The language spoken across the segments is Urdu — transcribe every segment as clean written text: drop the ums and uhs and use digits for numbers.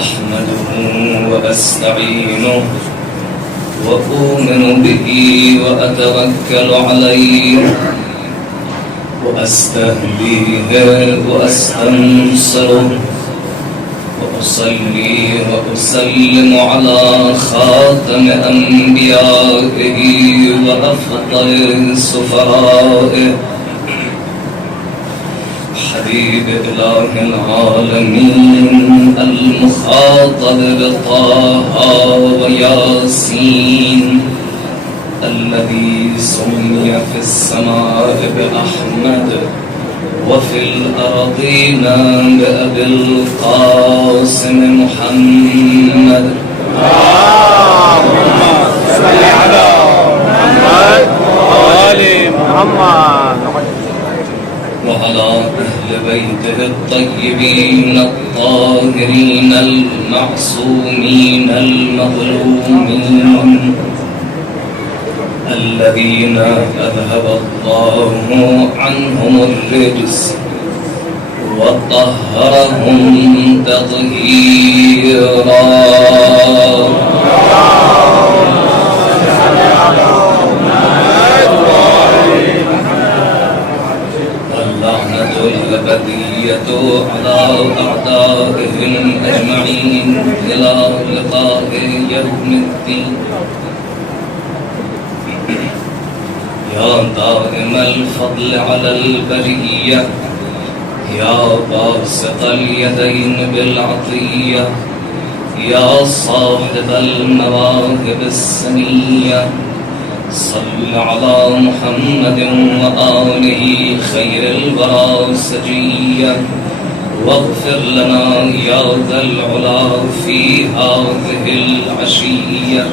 أحمده وأستعينه وأؤمن به وأتوكل عليه وأستهديه وأستنصره وأصلي وأسلم على خاتم أنبيائه وأفضل سفرائه حبيب إله العالمين المخاطب بطه وياسين الذي سمي في السماء بأحمد وفي الأرضين بأبي القاسم محمد اللهم صل على محمد وآل محمد وعلى أهل بيته الطيبين الطاهرين المعصومين المظلومين الذين أذهب الله عنهم الرجس وطهرهم تطهيرا واللعنة الأبدية على أعدائهم أجمعين إلى لقاء يوم الدين يا دائم الفضل على البرية يا باسط اليدين بالعطية يا صاحب المواهب السنية صل على محمد وآله خير الورى سجية واغفر لنا يا ذا العلا في هذه العشية.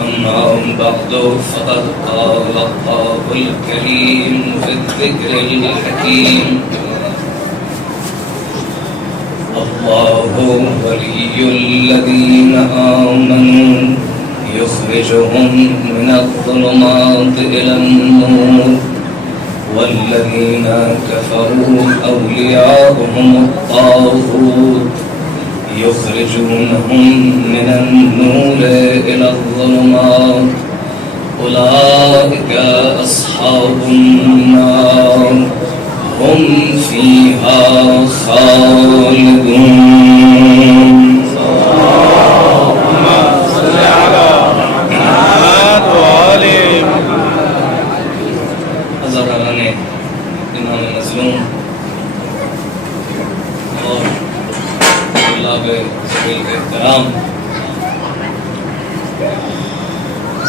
أما بعد فقد قال الله الكريم في الذكر الحكيم الله ولي الذين آمنوا يخرجهم من الظلمات إلى النور والذين كفروا أولياؤهم الطاغوت يخرجونهم من النور إلى الظلمات أولئك أصحاب النار هم فيها خالدون. اللهم صل على محمد وآل حضران امام مظلوم اور طلاب ذویل احترام،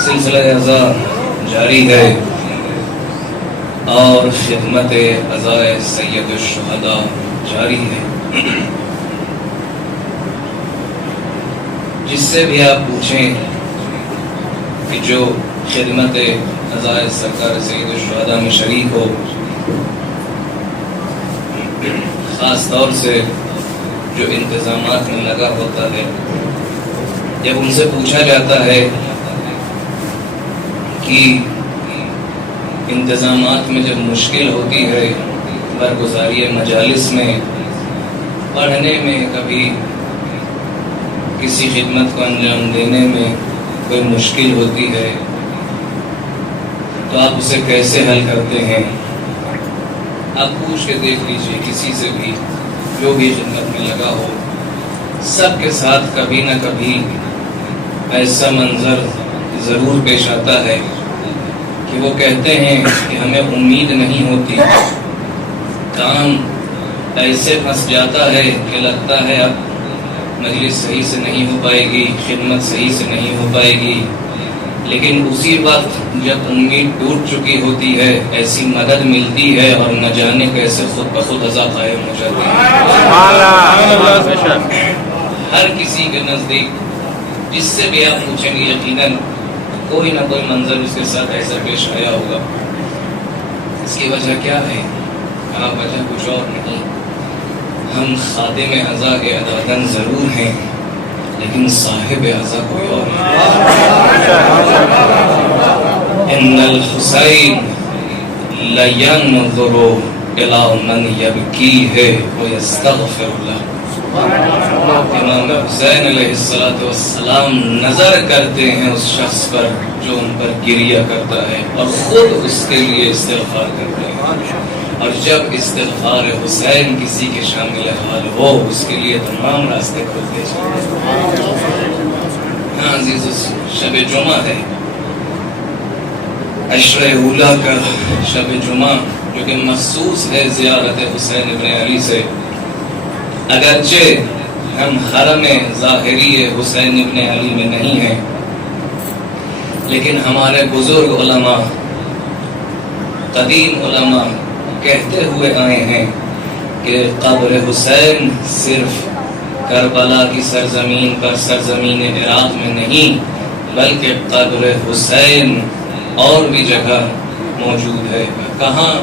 سلسلہ عزا جاری ہے اور خدمت عزائے سید الشہداء جاری ہے. جس سے بھی آپ پوچھیں کہ جو خدمت عزائے سرکار سید الشہداء میں شریک ہو، خاص طور سے جو انتظامات میں لگا ہوتا ہے، جب ان سے پوچھا جاتا ہے کہ انتظامات میں جب مشکل ہوتی ہے، برگزاری مجالس میں، پڑھنے میں، کبھی کسی خدمت کو انجام دینے میں کوئی مشکل ہوتی ہے، تو آپ اسے کیسے حل کرتے ہیں؟ آپ پوچھ کے دیکھ لیجئے کسی سے بھی جو بھی خدمت میں لگا ہو. سب کے ساتھ کبھی نہ کبھی ایسا منظر ضرور پیش آتا ہے کہ وہ کہتے ہیں کہ ہمیں امید نہیں ہوتی، کام ایسے پھنس جاتا ہے کہ لگتا ہے اب مجلس صحیح سے نہیں ہو پائے گی، خدمت صحیح سے نہیں ہو پائے گی، لیکن اسی وقت جب امید ٹوٹ چکی ہوتی ہے ایسی مدد ملتی ہے اور نہ جانے کیسے خود بخود عزا قائم ہو جاتی ہے. ہر کسی کے نزدیک جس سے بھی آپ پوچھیں گے یقیناً کوئی نہ کوئی منظر اس کے ساتھ ایسا پیش آیا ہوگا. اس کی وجہ کیا ہے؟ وجہ کچھ اور نہیں، ہم خادم عزا کے ادادن ضرور ہیں لیکن صاحب عزا کوئی اور ہے. ان الحسین لینظر الا من یبکی ویستغفر لہ. امام حسین علیہ السلام نظر کرتے ہیں اس شخص پر جو ان پر گریہ کرتا ہے اور خود اس کے لیے استغفار کرتے ہیں. اور جب استغفار حسین کسی کے شامل حال ہو اس کے لیے تمام راستے کھلتے ہیں. ہاں عزیز، شب جمعہ ہے، عشر اولا کا شب جمعہ، جو کہ مخصوص ہے زیارت حسین ابن علی سے. اگرچہ ہم حرم ظاہری حسین ابن علی میں نہیں ہیں، لیکن ہمارے بزرگ علماء، قدیم علماء کہتے ہوئے آئے ہیں کہ قبر حسین صرف کربلا کی سرزمین پر، سرزمین عراق میں نہیں، بلکہ قبر حسین اور بھی جگہ موجود ہے. کہاں؟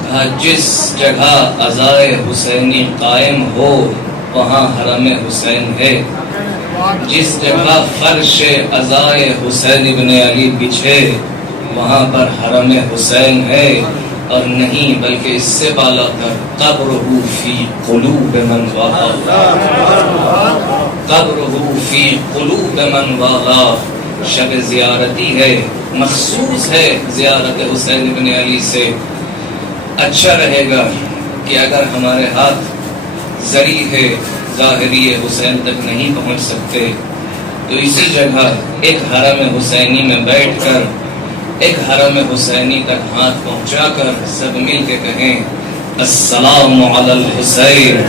کہا جس جگہ عزائے حسینی قائم ہو وہاں حرم حسین ہے. جس جگہ فرش عزائے حسین ابن علی بچھے وہاں پر حرم حسین ہے. اور نہیں بلکہ اس سے بالا تر قبرہ فی قلوب من والا، قبرہ فی قلوب من والا. شب زیارتی ہے، مخصوص ہے زیارت حسین ابن علی سے. اچھا رہے گا کہ اگر ہمارے ہاتھ ذریعہ ظاہری حسین تک نہیں پہنچ سکتے تو اسی جگہ ایک حرم حسینی میں بیٹھ کر ایک حرم حسینی تک ہاتھ پہنچا کر سب مل کے کہیں السلام علی الحسین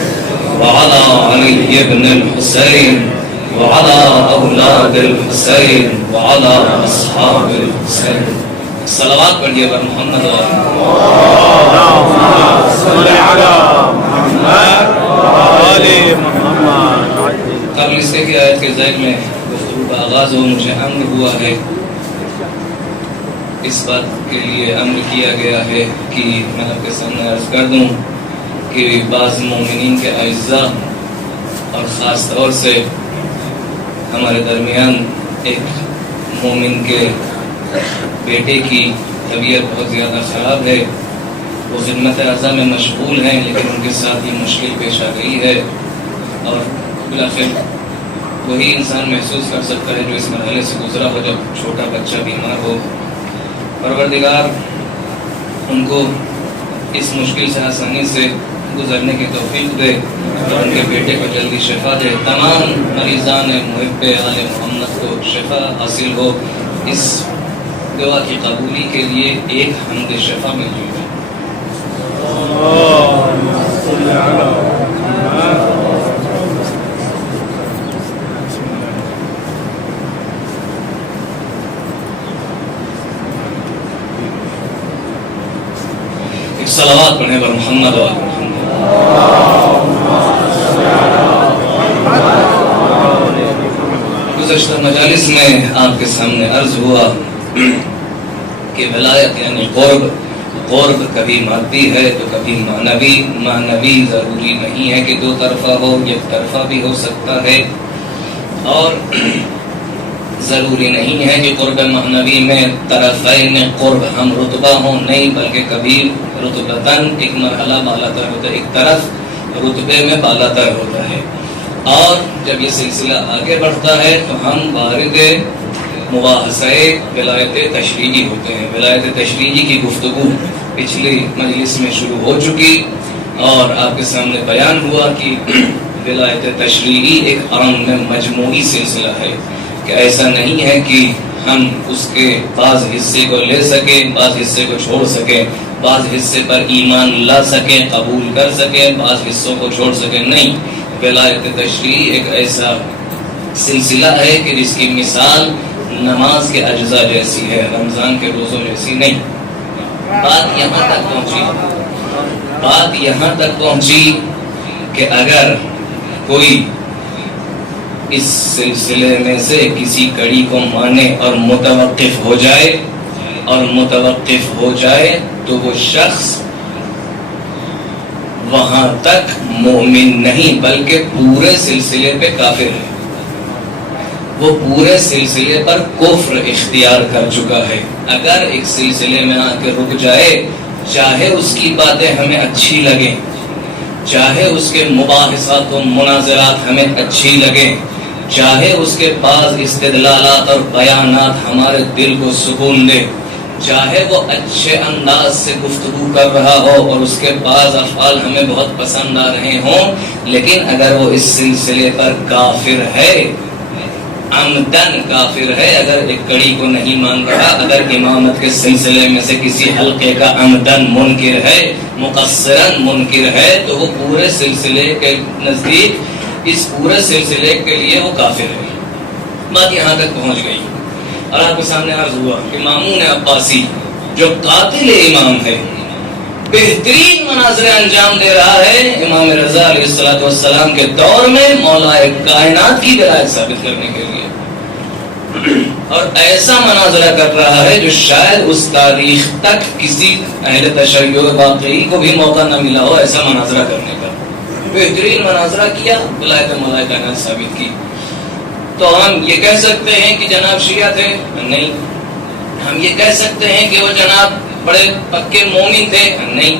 وعلی علی ابن الحسین وعلی اولاد الحسین وعلی اصحاب الحسین. صلوات پڑھیے بر محمد قبل اس کے آیت کے ذیل میں گفتگو کا آغاز ہو. مجھے امر ہوا ہے، اس بات کے لیے امر کیا گیا ہے کہ میں آپ کے سامنے عرض کر دوں کہ بعض مومنین کے اعزاء اور خاص طور سے ہمارے درمیان ایک مومن کے بیٹے کی طبیعت بہت زیادہ خراب ہے. وہ خدمت اعضاء میں مشغول ہیں، لیکن ان کے ساتھ یہ مشکل پیش آ گئی ہے. اور بالآخر وہی انسان محسوس کر سکتا ہے جو اس مرحلے سے گزرا ہو، جب چھوٹا بچہ بیمار ہو. پروردگار ان کو اس مشکل سے آسانی سے گزرنے کی توفیق دے اور ان کے بیٹے کو جلدی شفا دے. تمام مریضان محب آل محمد کو شفا حاصل ہو. اس دعا کی قبولی کے لیے ایک حمد شفا مل جائے. ایک صلوات پڑھیں بر محمد و گزشتہ مجالس میں آپ کے سامنے عرض ہوا کہ ولایت یعنی قرب کبھی مادی ہے تو کبھی معنوی. معنوی ضروری نہیں ہے کہ دو طرفہ ہو، یک طرفہ بھی ہو سکتا ہے. اور ضروری نہیں ہے کہ قرب معنوی میں طرفین قرب ہم رتبہ ہوں، نہیں بلکہ کبھی رتبتاً ایک مرحلہ بالا تر ہوتا ہے، ایک طرف رتبے میں بالا تر ہوتا ہے. اور جب یہ سلسلہ آگے بڑھتا ہے تو ہم وارد مباحثہ ولایت تشریعی ہوتے ہیں. ولایت تشریعی کی گفتگو پچھلی مجلس میں شروع ہو چکی اور آپ کے سامنے بیان ہوا کہ ولایت تشریعی ایک عام میں مجموعی سلسلہ ہے، کہ ایسا نہیں ہے کہ ہم اس کے بعض حصے کو لے سکیں، بعض حصے کو چھوڑ سکیں، بعض حصے پر ایمان لا سکیں، قبول کر سکیں، بعض حصوں کو چھوڑ سکیں. نہیں، ولایت تشریعی ایک ایسا سلسلہ ہے کہ جس کی مثال نماز کے اجزاء جیسی ہے، رمضان کے روزوں جیسی نہیں. بات یہاں تک پہنچی کہ اگر کوئی اس سلسلے میں سے کسی کڑی کو مانے اور متوقف ہو جائے تو وہ شخص وہاں تک مومن نہیں بلکہ پورے سلسلے پہ کافر ہے. وہ پورے سلسلے پر کفر اختیار کر چکا ہے. اگر ایک سلسلے میں آ کے رک جائے چاہے اس کی باتیں ہمیں اچھی لگیں، چاہے اس کے مباحثات و مناظرات ہمیں اچھی لگیں، چاہے اس کے بعض استدلالات اور بیانات ہمارے دل کو سکون دے، چاہے وہ اچھے انداز سے گفتگو کر رہا ہو اور اس کے بعض افعال ہمیں بہت پسند آ رہے ہوں، لیکن اگر وہ اس سلسلے پر کافر ہے، عمدن کافر ہے، اگر ایک کڑی کو نہیں مان رہا، اگر امامت کے سلسلے میں سے کسی حلقے کا عمدن منکر ہے، مقصرن منکر ہے، تو وہ پورے سلسلے کے نزدیک، اس پورے سلسلے کے لیے وہ کافر ہے۔ بات یہاں تک پہنچ گئی اور آپ کے سامنے عرض ہوا کہ مامون عباسی جو قاتل امام ہے، بہترین مناظر انجام دے رہا ہے امام رضا علیہ السلام کے دور میں مولا کائنات کی ولایت ثابت کرنے کے لیے، اور ایسا مناظرہ کر رہا ہے جو شاید اس تاریخ تک کسی اہل تشیع واقعی کو بھی موقع نہ ملا ہو ایسا مناظرہ کرنے کا۔ بہترین مناظرہ کیا، ولایت مولا کائنات ثابت کی۔ تو ہم یہ کہہ سکتے ہیں کہ جناب شیعہ تھے؟ نہیں۔ ہم یہ کہہ سکتے ہیں کہ وہ جناب بڑے پکے مومن تھے؟ نہیں۔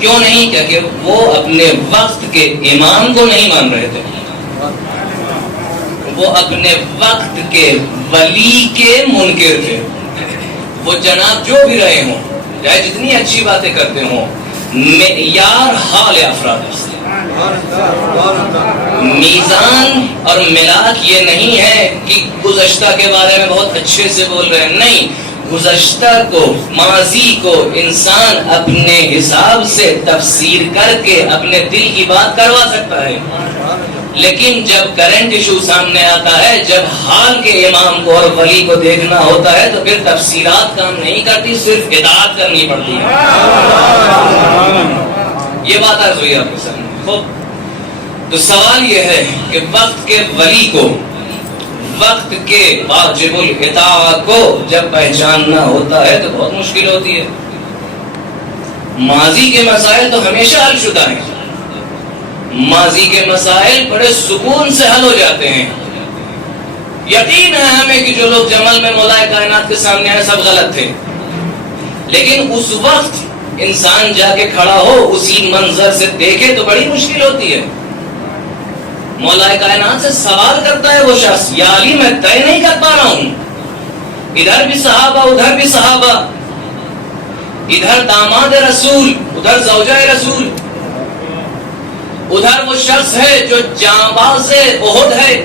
کیوں نہیں؟ کہ وہ اپنے وقت کے امام کو نہیں مان رہے تھے، وہ اپنے وقت کے ولی کے منکر تھے۔ وہ جناب جو بھی رہے ہوں، چاہے جتنی اچھی باتیں کرتے ہوں، معیار حال افراد ہے، میزان اور ملاک یہ نہیں ہے کہ گزشتہ کے بارے میں بہت اچھے سے بول رہے ہیں، نہیں، گزشتہ کو، ماضی کو انسان اپنے حساب سے تفسیر کر کے اپنے دل کی بات کروا سکتا ہے، لیکن جب کرنٹ ایشو سامنے آتا ہے، جب حال کے امام کو اور ولی کو دیکھنا ہوتا ہے، تو پھر تفسیرات کام نہیں کرتی، صرف اطاعت کرنی پڑتی ہے۔ یہ بات عرض ہوئی آپ کے سامنے۔ تو سوال یہ ہے کہ وقت کے ولی کو، وقت کے واجب الاطاعہ کو جب پہچاننا ہوتا ہے تو بہت مشکل ہوتی ہے۔ ماضی کے مسائل تو ہمیشہ حل شدہ ہیں، ماضی کے مسائل بڑے سکون سے حل ہو جاتے ہیں۔ یقین ہے ہمیں کہ جو لوگ جمل میں مولا کائنات کے سامنے آئے سب غلط تھے، لیکن اس وقت انسان جا کے کھڑا ہو اسی منظر سے دیکھے تو بڑی مشکل ہوتی ہے۔ مولا کائنات سے سوال کرتا ہے وہ شخص، یا علی میں طے نہیں کر پا رہا ہوں، ادھر بھی صحابہ ادھر بھی صحابہ، ادھر داماد رسول ادھر زوجہ رسول، ادھر وہ شخص ہے جو جانباز احد ہے۔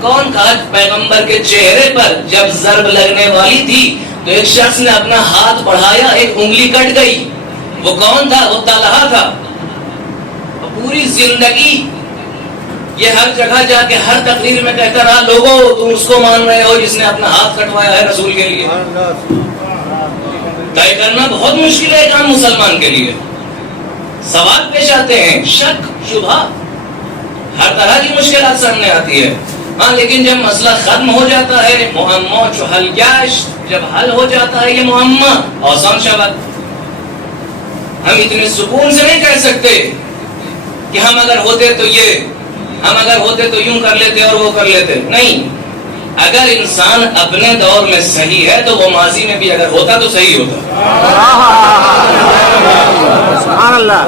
کون کہا؟ پیغمبر کے چہرے پر جب ضرب لگنے والی تھی تو ایک شخص نے اپنا ہاتھ بڑھایا، ایک انگلی کٹ گئی۔ وہ کون تھا؟ وہ طلحہ تھا۔ پوری زندگی یہ ہر جگہ جا کے ہر تقریر میں کہتا رہا، لوگوں تم اس کو مان رہے ہو جس نے اپنا ہاتھ کٹوایا ہے رسول کے لیے۔ طے کرنا بہت مشکل ہے کام مسلمان کے لیے۔ سوال پیش آتے ہیں، شک شبہ، ہر طرح کی مشکلات سامنے آتی ہے۔ ہاں لیکن جب مسئلہ ختم ہو جاتا ہے، معمہ حل گشت، جب حل ہو جاتا ہے یہ معمہ، آسان شود۔ ہم اتنے سکون سے نہیں کہہ سکتے کہ ہم اگر ہوتے تو یہ، ہم اگر ہوتے تو یوں کر لیتے اور وہ کر لیتے، نہیں۔ اگر انسان اپنے دور میں صحیح ہے تو وہ ماضی میں بھی اگر ہوتا تو صحیح ہوتا۔ سبحان اللہ۔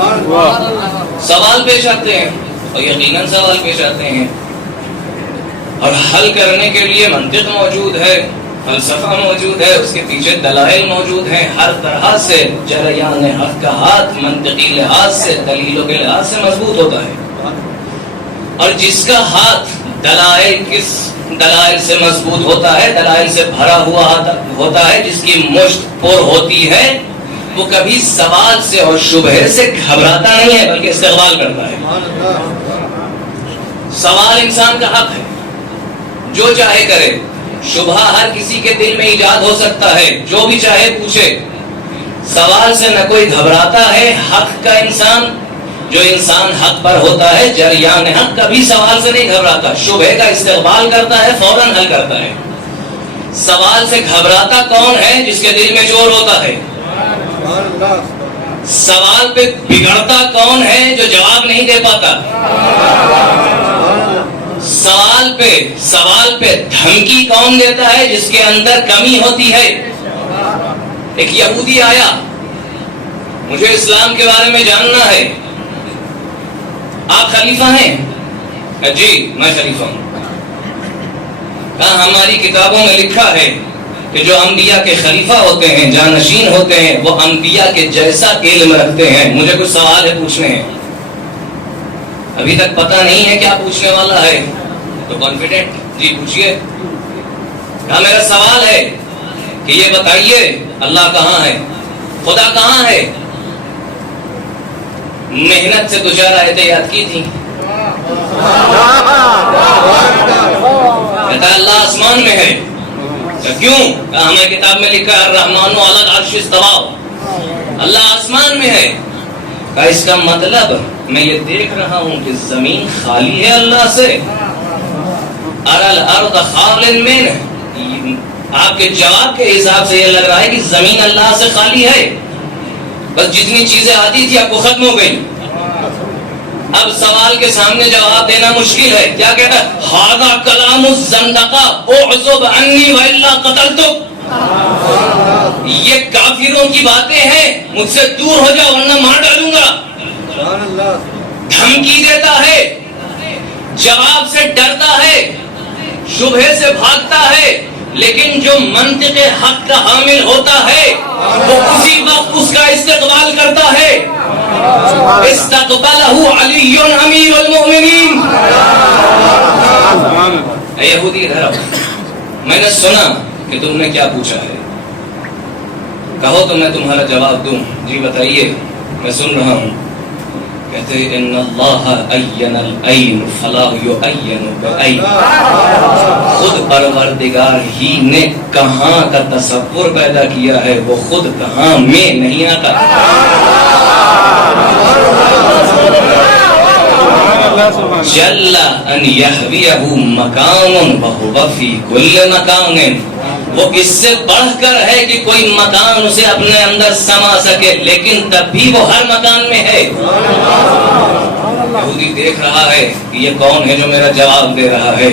سوال پیش آتے ہیں اور یقیناً سوال پیش آتے ہیں، اور حل کرنے کے لیے منطق موجود ہے، فلسفہ موجود ہے، اس کے پیچھے دلائل موجود ہیں، ہر طرح سے جریان حق کا ہاتھ منطقی لحاظ سے، دلیلوں کے لحاظ سے مضبوط ہوتا ہے، اور جس کا ہاتھ دلائل سے مضبوط ہوتا ہے، دلائل سے بھرا ہوا ہوتا ہے، جس کی مشت پر ہوتی ہے، وہ کبھی سوال سے اور شبہے سے گھبراتا نہیں ہے بلکہ استقبال کرتا ہے۔ سوال انسان کا حق ہے، جو چاہے کرے، شبہ ہر کسی کے دل میں ایجاد ہو سکتا ہے، جو بھی چاہے پوچھے، سوال سے نہ کوئی گھبراتا ہے۔ حق کا انسان، جو انسان حق پر ہوتا ہے، جریان حق، کبھی سوال سے نہیں گھبراتا، شبہے کا استقبال کرتا ہے، فوراً حل کرتا ہے۔ سوال سے گھبراتا کون ہے؟ جس کے دل میں چور ہوتا ہے۔ سوال پہ بگڑتا کون ہے؟ جو جواب نہیں دے پاتا۔ سوال پہ دھمکی کون دیتا ہے؟ جس کے اندر کمی ہوتی ہے۔ ایک یہودی آیا مجھے اسلام کے بارے میں جاننا ہے. آپ خلیفہ ہیں؟ جی میں خلیفہ ہوں. کہا ہماری کتابوں میں لکھا ہے کہ جو انبیاء کے خلیفہ ہوتے ہیں، جانشین ہوتے ہیں، وہ انبیاء کے جیسا علم رکھتے ہیں. مجھے کچھ سوال ہے پوچھنے ہیں. ابھی تک پتہ نہیں ہے کیا پوچھنے والا ہے تو کانفیڈنٹ. جی پوچھئے. کہا میرا سوال ہے کہ یہ بتائیے اللہ کہاں ہے، خدا کہاں ہے؟ محنت سے 2-4 آیتیں یاد کی تھی. کہتا اللہ آسمان میں ہے. کیوں؟ کہا ہمیں کتاب میں لکھا ہے الرحمن علی العرش استوى، اللہ آسمان میں ہے. کہا اس کا مطلب میں یہ دیکھ رہا ہوں کہ زمین خالی ہے اللہ سے. ارى الارض خالا منه، آپ کے جواب کے حساب سے یہ لگ رہا ہے کہ زمین اللہ سے خالی ہے. بس جتنی چیزیں آتی تھی اب وہ ختم ہو گئی. اب سوال کے سامنے جواب دینا مشکل ہے. کیا کہتا ہے؟ ھذا کلام الزندقہ اعذب عنی والا قتلتک. یہ کافروں کی باتیں ہیں، مجھ سے دور ہو جاؤ ورنہ مار ڈالوں گا. دھمکی دیتا ہے، جواب سے ڈرتا ہے، شبہے سے بھاگتا ہے. لیکن جو منطق حق کا حامل ہوتا ہے وہ اسی وقت اس کا استقبال کرتا ہے. استقبلہ علی امیر المؤمنین. اے یہودی ادھر آؤ، میں نے سنا کہ تم نے کیا پوچھا ہے، کہو تو میں تمہارا جواب دوں. جی بتائیے، میں سن رہا ہوں. کہتے ہیں ان اللہ عین العین فلا یعین بعین. خود پروردگار ہی نے کہاں کا تصور پیدا کیا ہے، وہ خود کہاں میں نہیں آتا. جل ان یحویہ مکان وہو فی کل مکان. وہ اس سے بڑھ کر ہے کہ کوئی مکان اسے اپنے اندر سما سکے، لیکن تب بھی وہ ہر مکان میں ہے. یہودی دیکھ رہا ہے کہ یہ کون ہے جو میرا جواب دے رہا ہے.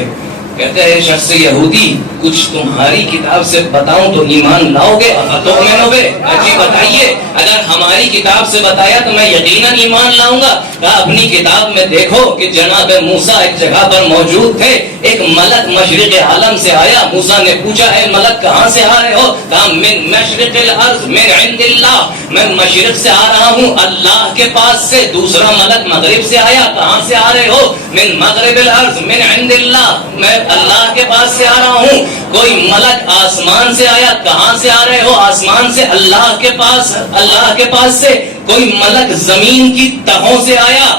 کہتے ہیں شخص یہودی کچھ تمہاری کتاب سے بتاؤں تو ایمان لاؤ گے؟ فتؤمنوا بہ. جی بتائیے، اگر ہماری کتاب سے بتایا تو میں یقیناً ایمان لاؤں گا. کہا اپنی کتاب میں دیکھو کہ جناب موسیٰ ایک جگہ پر موجود تھے، ایک ملک مشرق عالم سے آیا. موسیٰ نے پوچھا اے ملک کہاں سے آ رہے ہو؟ کہا من مشرق الارض من عند اللہ، میں مشرق سے آ رہا ہوں اللہ کے پاس سے. دوسرا ملک مغرب سے آیا، کہاں سے آ رہے ہو؟ من مغرب الارض من عند اللہ، میں اللہ کے پاس سے آ رہا ہوں. کوئی ملک آسمان سے آیا، کہاں سے آ رہے ہو؟ آسمان سے، اللہ کے پاس، اللہ کے پاس سے. کوئی ملک زمین کی تہوں سے آیا،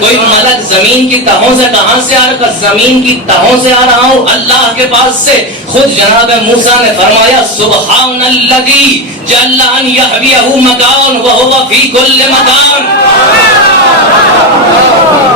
کوئی ملک زمین کی تہوں سے. کہاں سے آ رہا؟ زمین کی تہوں سے آ رہا ہوں اللہ کے پاس سے. خود جناب موسیٰ نے فرمایا سبحان الذی جل ان یحویہ مکان وہو فی کل مکان.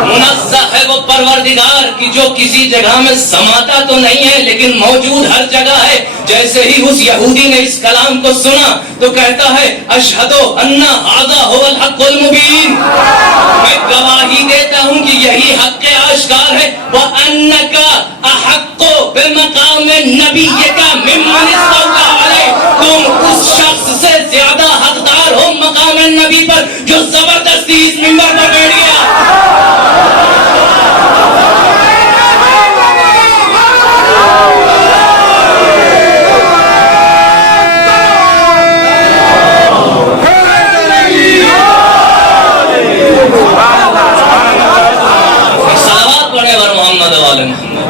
منزہ ہے وہ پروردگار کی جو کسی جگہ میں سماتا تو نہیں ہے لیکن موجود ہر جگہ ہے. جیسے ہی اس یہودی نے اس کلام کو سنا تو کہتا ہے اشہد ان ھذا ھو الحق المبین. میں گواہی دیتا ہوں کہ یہی حق آشکار ہے. وانک احق بمقام نبیک ممن استولی علیہ، تم اس شخص سے زیادہ حقدار ہو مقام نبی پر جو زبردستی اس منبر پر بیٹھ گیا. صلوات پڑھے ور محمد والے محمد.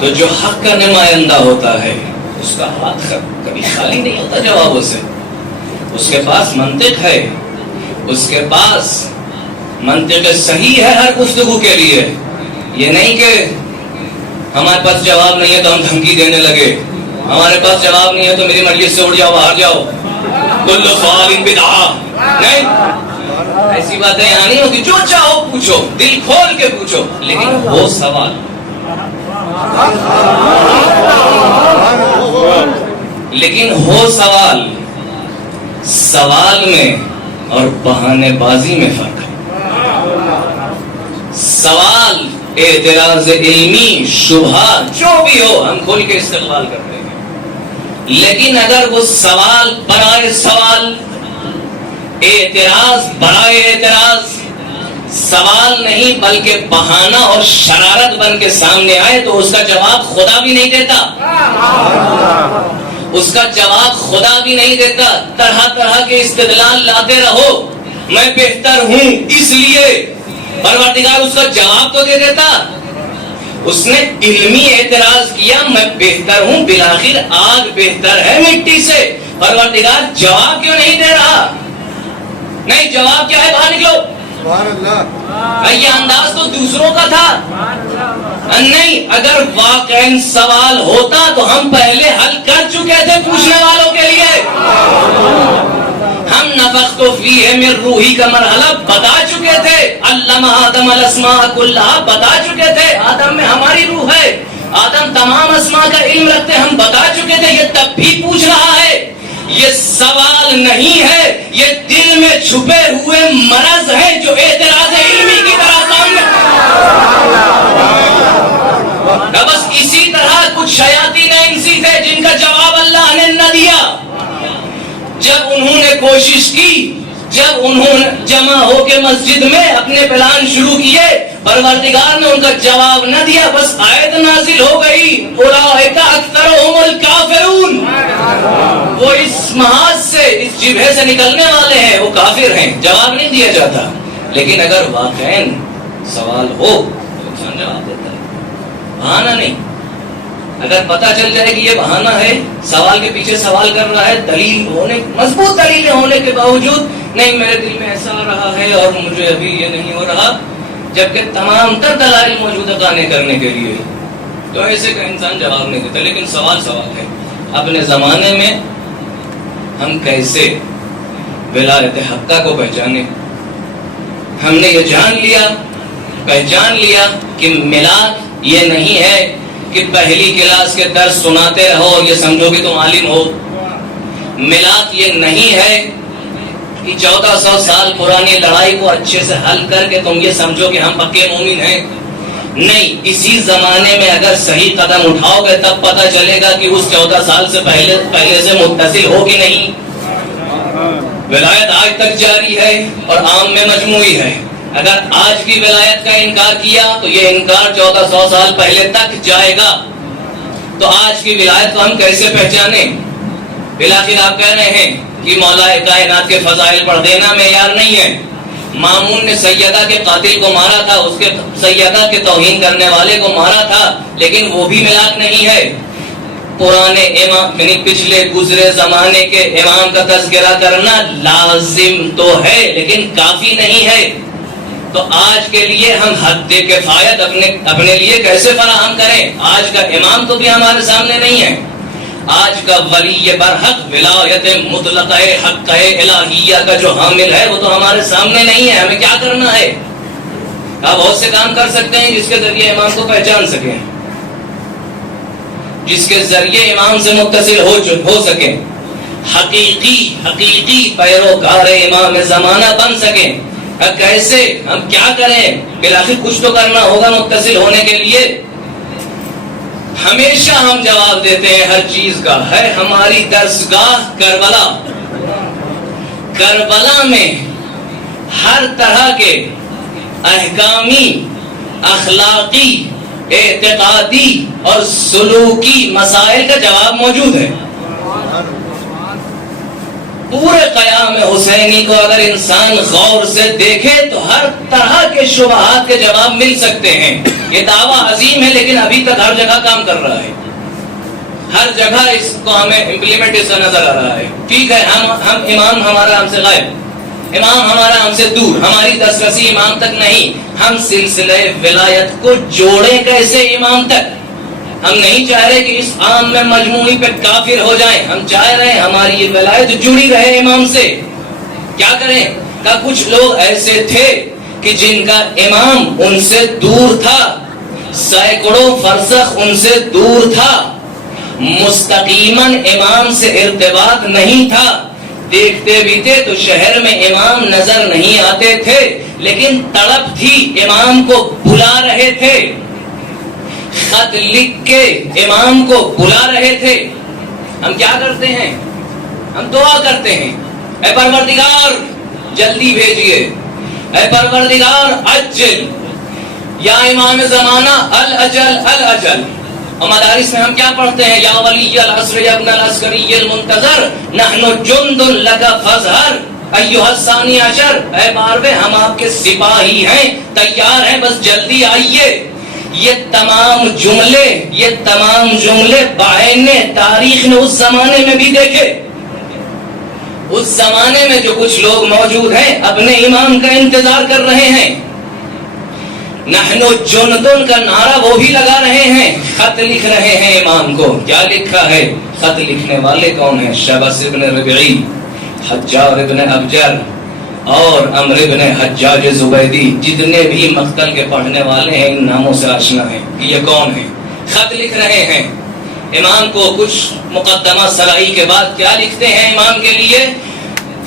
تو جو حق کا نمائندہ ہوتا ہے اس کا ہاتھ کبھی خالی نہیں ہوتا جوابوں سے. اس کے پاس منطق ہے، اس کے پاس منطق صحیح ہے ہر گفتگو کے لیے. یہ نہیں کہ ہمارے پاس جواب نہیں ہے تو ہم دھمکی دینے لگے، ہمارے پاس جواب نہیں ہے تو میری مجلس سے اٹھ جاؤ، باہر جاؤ. کل سوال بدعہ نہیں، ایسی باتیں یہاں نہیں ہوتی. جو چاہو پوچھو، دل کھول کے پوچھو، لیکن وہ سوال لیکن ہو سوال. سوال میں اور بہانے بازی میں فرق ہے. سوال اعتراض علمی شبہ جو بھی ہو ہم کھول کے استقبال کرتے ہیں، لیکن اگر وہ سوال برائے سوال، اعتراض برائے اعتراض، سوال نہیں بلکہ بہانہ اور شرارت بن کے سامنے آئے تو اس کا جواب خدا بھی نہیں دیتا، اس کا جواب خدا بھی نہیں دیتا۔ طرح طرح کے استدلال لاتے رہو، میں بہتر ہوں اس لیے، پروردگار اس کا جواب تو دے دیتا۔ اس نے علمی اعتراض کیا، میں بہتر ہوں، بالآخر آگ بہتر ہے مٹی سے، پروردگار جواب کیوں نہیں دے رہا؟ نہیں، جواب کیا ہے؟ باہر نکلو۔ یہ انداز تو دوسروں کا تھا، نہیں، اگر واقعاً سوال ہوتا تو ہم پہلے حل کر چکے تھے پوچھنے والوں کے لیے۔ ہم نفخت فیہ من روحی کا مرحلہ بتا چکے تھے، علم آدم الاسماء کلھا بتا چکے تھے، آدم میں ہماری روح ہے، آدم تمام اسماء کا علم رکھتے، ہم بتا چکے تھے، یہ تب بھی پوچھ رہا ہے۔ یہ سوال نہیں ہے، یہ دل میں چھپے ہوئے مرض ہے جو اعتراض علمی کی طرح سامنے۔ بس اسی طرح کچھ شیاطین انسی تھے جن کا جواب اللہ نے نہ دیا۔ جب انہوں نے کوشش کی، جب انہوں نے جمع ہو کے مسجد میں اپنے پلان شروع کیے، پروردگار نے ان کا جواب نہ دیا، بس آیت نازل ہو گئی، اولئک اکثرهم الکافرون۔ وہ اس محاذ سے، اس جبہے سے نکلنے والے ہیں، وہ کافر ہیں، جواب نہیں دیا جاتا۔ لیکن اگر واقعاً سوال ہو تو انسان جواب دیتا ہے، بہانہ نہیں۔ اگر پتہ چل جائے کہ یہ بہانہ ہے، سوال کے پیچھے سوال کر رہا ہے، دلیل ہونے، مضبوط دلیلیں ہونے کے باوجود نہیں، میرے دل میں ایسا آ رہا ہے اور مجھے ابھی یہ نہیں ہو رہا، جبکہ تمام تر دلائل موجود ہے قانے کرنے کے لیے، تو ایسے کا انسان جواب نہیں دیتا۔ لیکن سوال ہے، اپنے زمانے میں ہم کیسے ولایت حقہ کو پہچانے؟ ہم نے یہ پہچان لیا کہ میلاد یہ نہیں ہے کہ پہلی کلاس کے درس سناتے رہو اور یہ سمجھو کہ تم عالم ہو۔ میلاد یہ نہیں ہے کہ 1400 سال پرانی لڑائی کو اچھے سے حل کر کے تم یہ سمجھو کہ ہم پکے مومن ہیں۔ نہیں، اسی زمانے میں اگر صحیح قدم اٹھاؤ گے تب پتہ چلے گا کہ اس 14 سال سے پہلے سے متصل ہو کہ نہیں۔ ولایت آج تک جاری ہے اور عام میں مجموعی ہے۔ اگر آج کی ولایت کا انکار کیا تو یہ انکار 1400 سال پہلے تک جائے گا۔ تو آج کی ولایت کو ہم کیسے پہچانے؟ بالآخر آپ کہہ رہے ہیں کہ مولا کائنات کے فضائل پڑھ دینا معیار نہیں ہے۔ مامون نے سیدہ کے قاتل کو مارا تھا، اس کے سیدہ کے توہین کرنے والے کو مارا تھا، لیکن وہ بھی ملاک نہیں ہے۔ پرانے امام یعنی پچھلے گزرے زمانے کے امام کا تذکرہ کرنا لازم تو ہے لیکن کافی نہیں ہے۔ تو آج کے لیے ہم حد کفایت اپنے لیے کیسے فراہم کریں؟ آج کا امام تو بھی ہمارے سامنے نہیں ہے، آج کا ولی برحق ولایت مطلقہ حق الہیہ کا جو حامل ہے وہ تو ہمارے سامنے نہیں ہے۔ ہمیں کیا کرنا ہے؟ آپ بہت سے کام کر سکتے ہیں جس کے ذریعے امام کو پہچان سکیں، جس کے ذریعے امام سے متصل ہو سکیں، حقیقی پیروکار امام زمانہ بن سکیں۔ کیسے؟ ہم کیا کریں؟ بالآخر کچھ تو کرنا ہوگا متصل ہونے کے لیے۔ ہمیشہ ہم جواب دیتے ہیں ہر چیز کا، ہے ہماری درسگاہ کربلا میں ہر طرح کے احکامی، اخلاقی، اعتقادی اور سلوکی مسائل کا جواب موجود ہے۔ پورے قیام حسینی کو اگر انسان غور سے دیکھے تو ہر طرح کے شبہات کے جواب مل سکتے ہیں۔ یہ دعویٰ عظیم ہے لیکن ابھی تک ہر جگہ کام کر رہا ہے، ہر جگہ اس کو ہمیں امپلیمنٹ اس طرح نظر آ رہا ہے۔ ٹھیک ہے، ہم امام ہمارا ہم سے غائب، امام ہمارا ہم سے دور، ہماری دسترسی امام تک نہیں۔ ہم سلسلہ ولایت کو جوڑیں کیسے امام تک؟ ہم نہیں چاہ رہے کہ اس عام میں مجموعی پہ کافر ہو جائیں، ہم چاہ رہے ہیں ہماری یہ ولایت جڑی رہے امام سے۔ کیا کریں؟ کہ کچھ لوگ ایسے تھے کہ جن کا امام ان سے دور تھا، سینکڑوں فرسخ ان سے دور تھا، مستقیماً امام سے ارتباط نہیں تھا، دیکھتے بھی تھے تو شہر میں امام نظر نہیں آتے تھے، لیکن تڑپ تھی امام کو بلا رہے تھے، خط لکھ کے امام کو بلا رہے تھے۔ ہم کیا کرتے ہیں؟ ہم دعا کرتے ہیں، اے پروردگار جلدی بھیجئے، اے پروردگار عجل، یا امام زمانہ الاجل الاجل۔ اور مدارس میں ہم کیا پڑھتے ہیں؟ یا ولی العصر یا ابن العسکری المنتظر نحن جند لک فاظہر ایھا الثانی عشر، اے باروے ہم آپ کے سپاہی ہیں، تیار ہیں، بس جلدی آئیے۔ یہ تمام جملے بعین تاریخ نے اس زمانے میں بھی دیکھے۔ اس زمانے میں جو کچھ لوگ موجود ہیں اپنے امام کا انتظار کر رہے ہیں، نحن جندن کا نعرہ وہ بھی لگا رہے ہیں، خط لکھ رہے ہیں امام کو۔ کیا لکھا ہے؟ خط لکھنے والے کون ہیں؟ شبس ابن ربعی، حجار ابن ابجر اور عمر ابن حجاج زبیدی۔ جتنے بھی مقتل کے پڑھنے والے ہیں ان ناموں سے آشنا ہیں۔ یہ کون ہیں؟ خط لکھ رہے ہیں امام کو۔ کچھ مقدمہ صلاحی کے بعد کیا لکھتے ہیں امام کے لیے؟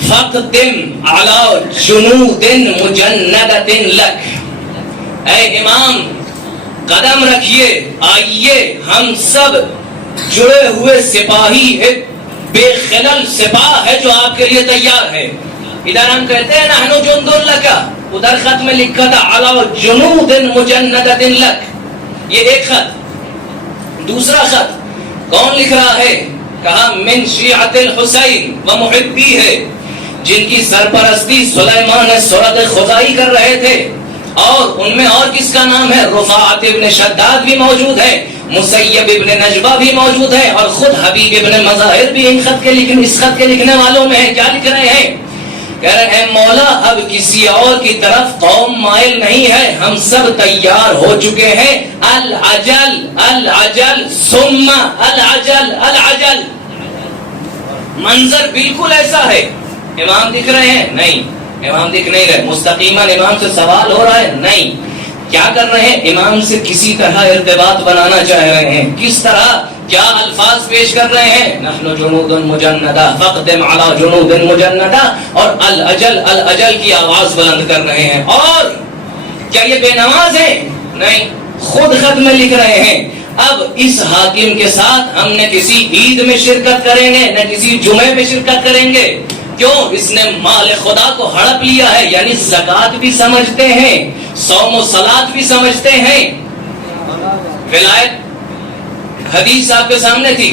فقدم علی جنود مجندۃ لک، اے امام قدم رکھیے، آئیے، ہم سب جڑے ہوئے سپاہی، ایک بے خلل سپاہ ہے جو آپ کے لیے تیار ہے۔ ادھر ہم کہتے ہیں نحن جند لک، ادھر خط میں لکھا تھا علی جنود مجندۃ لک۔ یہ ایک خط۔ دوسرا خط کون لکھ رہا ہے؟ کہا من شیعۃ الحسین و محبی ہے، جن کی سرپرستی سلیمان سرد خزائی کر رہے تھے، اور ان میں اور کس کا نام ہے؟ رفاعت ابن شداد بھی موجود ہے، مسیب ابن نجبہ بھی موجود ہے، اور خود حبیب ابن مظاہر بھی اس خط کے لکھنے والوں میں ہے۔ کیا لکھ رہے ہیں؟ کہہ رہے ہیں مولا اب کسی اور کی طرف قوم مائل نہیں ہے، ہم سب تیار ہو چکے ہیں، العجل العجل ثم العجل العجل۔ منظر بالکل ایسا ہے۔ امام دکھ رہے ہیں؟ نہیں، امام دکھ نہیں رہے۔ مستقیما امام سے سوال ہو رہا ہے؟ نہیں۔ کیا کر رہے ہیں؟ امام سے کسی طرح ارتباط بنانا چاہ رہے ہیں۔ کس طرح؟ کیا الفاظ پیش کر رہے ہیں؟ نحن جنود مجندہ فقدم علی جنود مجندہ، اور الاجل الاجل کی آواز بلند کر رہے ہیں۔ اور کیا یہ بے نماز ہیں؟ نہیں، خود خط میں لکھ رہے ہیں اب اس حاکم کے ساتھ ہم نہ کسی عید میں شرکت کریں گے نہ کسی جمعے میں شرکت کریں گے۔ کیوں؟ اس نے مال خدا کو ہڑپ لیا ہے، یعنی زکات بھی سمجھتے ہیں، صوم و صلات بھی سمجھتے ہیں۔ ولایت حدیث آپ کے سامنے تھی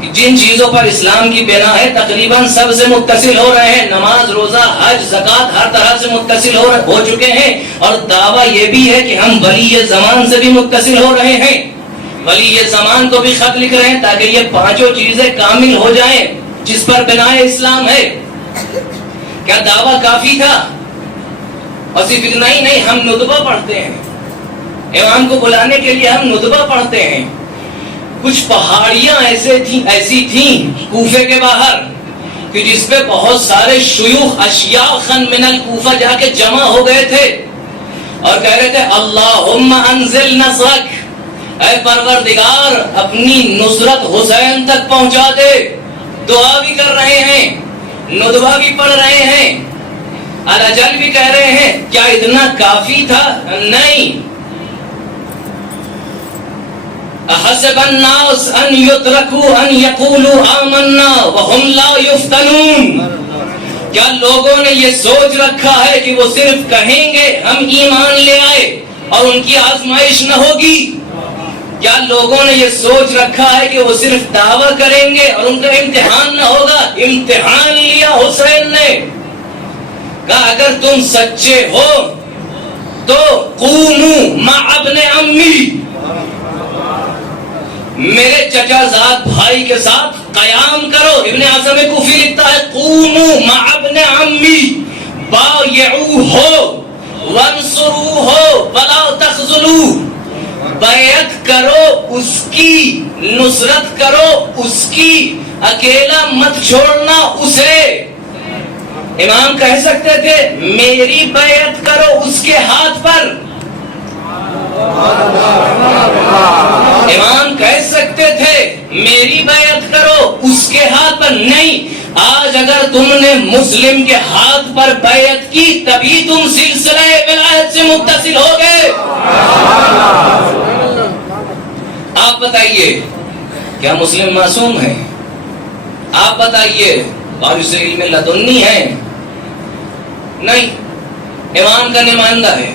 کہ جن چیزوں پر اسلام کی بنا ہے تقریباً سب سے متصل ہو رہے ہیں، نماز، روزہ، حج، زکات، ہر طرح سے متصل ہو چکے ہیں۔ اور دعویٰ یہ بھی ہے کہ ہم ولی زمان سے بھی متصل ہو رہے ہیں، ولی زمان کو بھی خط لکھ رہے ہیں تاکہ یہ پانچوں چیزیں کامل ہو جائیں جس پر بنا اسلام ہے۔ کیا دعویٰ کافی تھا؟ اور صرف اتنا ہی نہیں، ہم ندبہ پڑھتے ہیں، امام کو بلانے کے لیے ہم ندبہ پڑھتے ہیں۔ کچھ پہاڑیاں ایسی تھیں کوفے کے باہر کہ جس پہ بہت سارے شیوخ اشیاخاً من الکوفہ جا کے جمع ہو گئے تھے اور کہہ رہے تھے اللہم انزل نصرک، اے پروردگار اپنی نصرت حسین تک پہنچا دے۔ دعا بھی کر رہے ہیں، ندوہ بھی پڑھ رہے ہیں، الاجل بھی کہہ رہے ہیں۔ کیا اتنا کافی تھا؟ نہیں۔ احسب الناس ان یترکوا ان یقولوا آمنا وهم لا یفتنون، کیا لوگوں نے یہ سوچ رکھا ہے کہ وہ صرف کہیں گے ہم ایمان لے آئے اور ان کی آزمائش نہ ہوگی؟ کیا لوگوں نے یہ سوچ رکھا ہے کہ وہ صرف دعویٰ کریں گے اور ان کا امتحان نہ ہوگا؟ امتحان لیا حسین نے، کہا اگر تم سچے ہو تو قوموا مع ابن عمی، میرے چچا زاد بھائی کے ساتھ قیام کرو۔ ابن اعظم کوفی لکھتا ہے قوموا مع ابن عمی بایعوہ وانصروہ ولا تخذلوا، بیعت کرو، اس کی نصرت کرو، اس کی اکیلا مت چھوڑنا اسے۔ امام کہہ سکتے تھے میری بیعت کرو اس کے ہاتھ پر، امام کہہ سکتے تھے میری بیعت کرو اس کے ہاتھ پر۔ نہیں، آج اگر تم نے مسلم کے ہاتھ پر بیعت کی تبھی تم سلسلہ ولایت سے متصل ہو گئے. آپ بتائیے کیا مسلم معصوم ہے؟ آپ بتائیے وارث علم لدنی ہے؟ نہیں، ایمان کا نمائندہ ہے.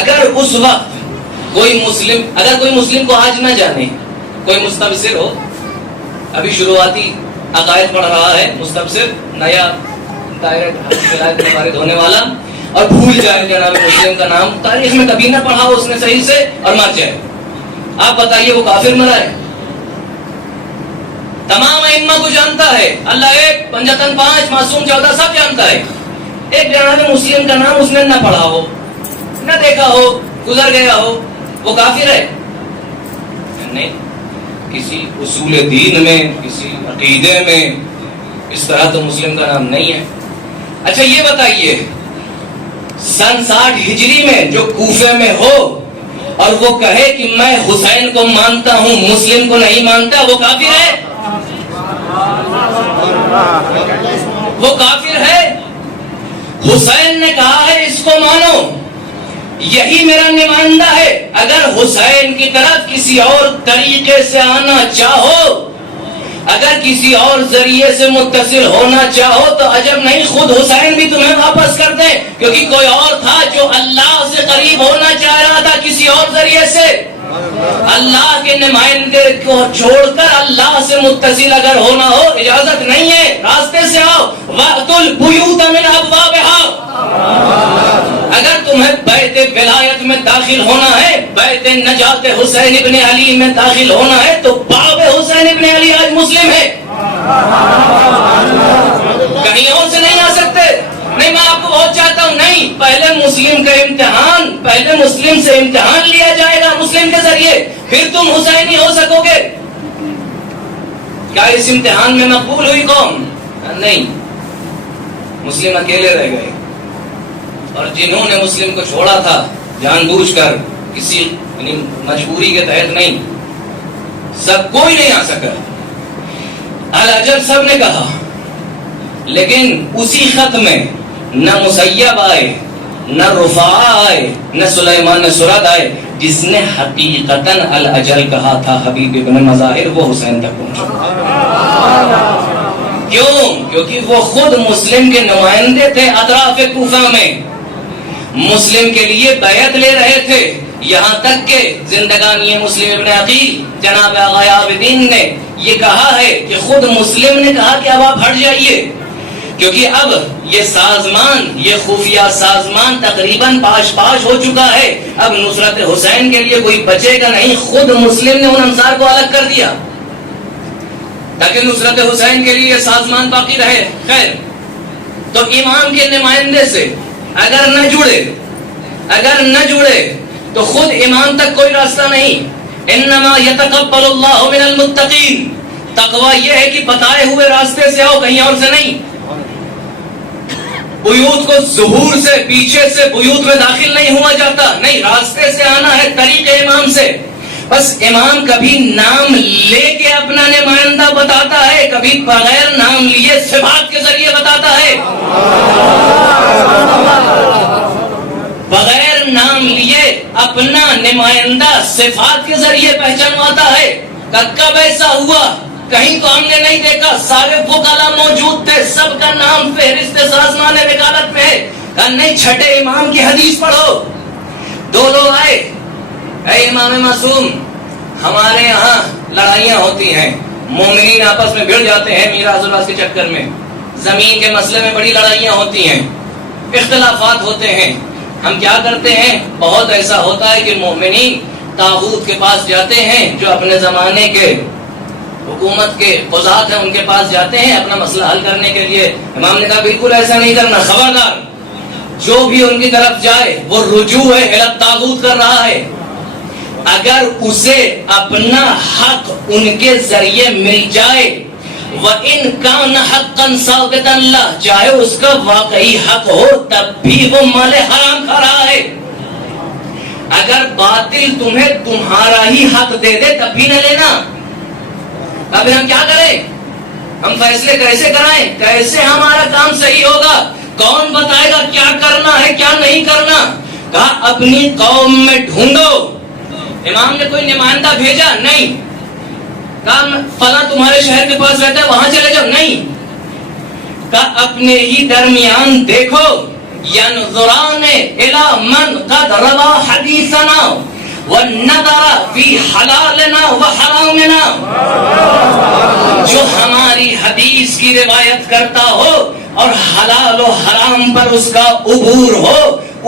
اگر اس وقت کوئی مسلم کو آج نہ جانے، کوئی مستبصر ہو، ابھی شروعاتی عقائد پڑھ رہا ہے، مستبصر نیا ڈائریکٹ ولایت میں وارد ہونے والا، اور بھول جائے جناب مسلم کا نام، تاریخ میں کبھی نہ پڑھا اس نے صحیح سے، اور مر جائے، آپ بتائیے وہ کافر مرا ہے؟ تمام ائمہ کو جانتا ہے، اللہ ایک، پنجتن 5، معصوم 14 سب جانتا ہے. ایک جناب مسلم کا نام اس نے نہ پڑھا ہو، نہ دیکھا ہو، گزر گیا ہو، وہ کافر ہے؟ نہیں، کسی اصول دین میں، کسی عقیدے میں اس طرح تو مسلم کا نام نہیں ہے. اچھا یہ بتائیے سن 60 ہجری میں جو کوفے میں ہو اور وہ کہے کہ میں حسین کو مانتا ہوں مسلم کو نہیں مانتا، وہ کافر ہے؟ وہ کافر ہے؟ حسین نے کہا ہے اس کو مانو، یہی میرا نمائندہ ہے. اگر حسین کی طرف کسی اور طریقے سے آنا چاہو، اگر کسی اور ذریعے سے متصل ہونا چاہو تو عجب نہیں خود حسین بھی تمہیں واپس کر دیں، کیونکہ کوئی اور تھا جو اللہ سے قریب ہونا چاہ رہا تھا کسی اور ذریعے سے. اللہ کے نمائندے کو چھوڑ کر اللہ سے متصل اگر ہونا ہو اجازت نہیں ہے، راستے سے آؤ. وَأْتُوا الْبُيُوتَ مِنْ أَبْوَابِهَا. اگر تمہیں بیت ولایت میں داخل ہونا ہے، بیت نجات حسین ابن علی میں داخل ہونا ہے تو باب حسین ابن علی آج مسلم ہے، کہیں اور سے نہیں آ سکتے. نہیں میں آپ کو بہت چاہتا ہوں، نہیں، پہلے مسلم کا امتحان، پہلے مسلم سے امتحان لیا جائے گا مسلم کے ذریعے، پھر تم حسینی ہو سکو گے. کیا اس امتحان میں مقبول ہوئی قوم؟ نہیں، مسلم اکیلے رہ گئے. اور جنہوں نے مسلم کو چھوڑا تھا جان بوجھ کر، کسی مجبوری کے تحت نہیں، سب کوئی نہیں آ سکا. الاجل سب نے کہا، لیکن اسی خط میں نہ مسیب آئے، نہ رفاع آئے، نہ سلیمان سرد آئے. جس نے حقیقتاً الاجل کہا تھا حبیب ابن مظاہر، وہ حسین تک پہنچا. کیوں؟ کیونکہ وہ خود مسلم کے نمائندے تھے اطراف کوفہ میں، مسلم کے لیے بیعت لے رہے تھے. یہاں تک کہ زندگانی مسلم ابن عقیل جناب آغا عابدین نے یہ کہا ہے کہ خود مسلم نے کہا کہ اب آپ ہٹ جائیے، کیونکہ اب یہ سازمان، یہ خفیہ سازمان تقریباً پاش ہو چکا ہے، اب نصرت حسین کے لیے کوئی بچے گا نہیں. خود مسلم نے ان انصار کو الگ کر دیا تاکہ نصرت حسین کے لیے یہ سازمان باقی رہے. خیر، تو امام کے نمائندے سے اگر نہ جڑے تو خود امام تک کوئی راستہ نہیں. انما یتقبل اللہ من المتقین. تقوی یہ ہے کہ بتائے ہوئے راستے سے آؤ، کہیں اور سے نہیں. بیوت کو ظہور سے، پیچھے سے بیوت میں داخل نہیں ہوا جاتا، نہیں، راستے سے آنا ہے، طریق امام سے. بس امام کبھی نام لے کے اپنا نمائندہ بتاتا ہے، کبھی بغیر نام لیے صفات کے ذریعے بتاتا ہے. بغیر نام لیے اپنا نمائندہ صفات کے ذریعے پہچانواتا ہے. کب ایسا ہوا؟ کہیں تو ہم نے نہیں دیکھا، سارے وکلا موجود تھے، سب کا نام فہرست سازمان وکالت میں ہے. کہا نہیں، چھٹے امام کی حدیث پڑھو. دو لوگ آئے، اے امام معصوم، ہمارے یہاں لڑائیاں ہوتی ہیں، مومنین آپس میں بھڑ جاتے ہیں میراث الوراث کے چکر میں، زمین کے مسئلے میں بڑی لڑائیاں ہوتی ہیں، اختلافات ہوتے ہیں. ہم کیا کرتے ہیں؟ بہت ایسا ہوتا ہے کہ مومنین طاغوت کے پاس جاتے ہیں، جو اپنے زمانے کے حکومت کے قضات ہیں، ان کے پاس جاتے ہیں اپنا مسئلہ حل کرنے کے لیے. امام نے کہا بالکل ایسا نہیں کرنا، خبردار، جو بھی ان کی طرف جائے وہ رجوع ہے طاغوت کر رہا ہے. اگر اسے اپنا حق ان کے ذریعے مل جائے، وَإِن كَانَ حَقًّا ثَابِتًا لَهُ، چاہے اس کا واقعی حق ہو تب بھی وہ مال حرام کھا رہا ہے. اگر باطل تمہیں تمہارا ہی حق دے دے تب بھی نہ لینا. اب ہم کیا کریں؟ ہم فیصلے کیسے کرائیں؟ کیسے ہمارا کام صحیح ہوگا؟ کون بتائے گا کیا کرنا ہے کیا نہیں کرنا؟ کہا اپنی قوم میں ڈھونڈو. امام نے کوئی نمائندہ بھیجا؟ نہیں. کہا فلاں تمہارے شہر کے پاس رہتا ہے وہاں چلے جاؤ؟ نہیں. کہا اپنے ہی درمیان دیکھو. ینظران الی من قد روا حدیثنا ونظر فی حلالنا وحرامنا. جو ہماری حدیث کی روایت کرتا ہو اور حلال و حرام پر اس کا عبور ہو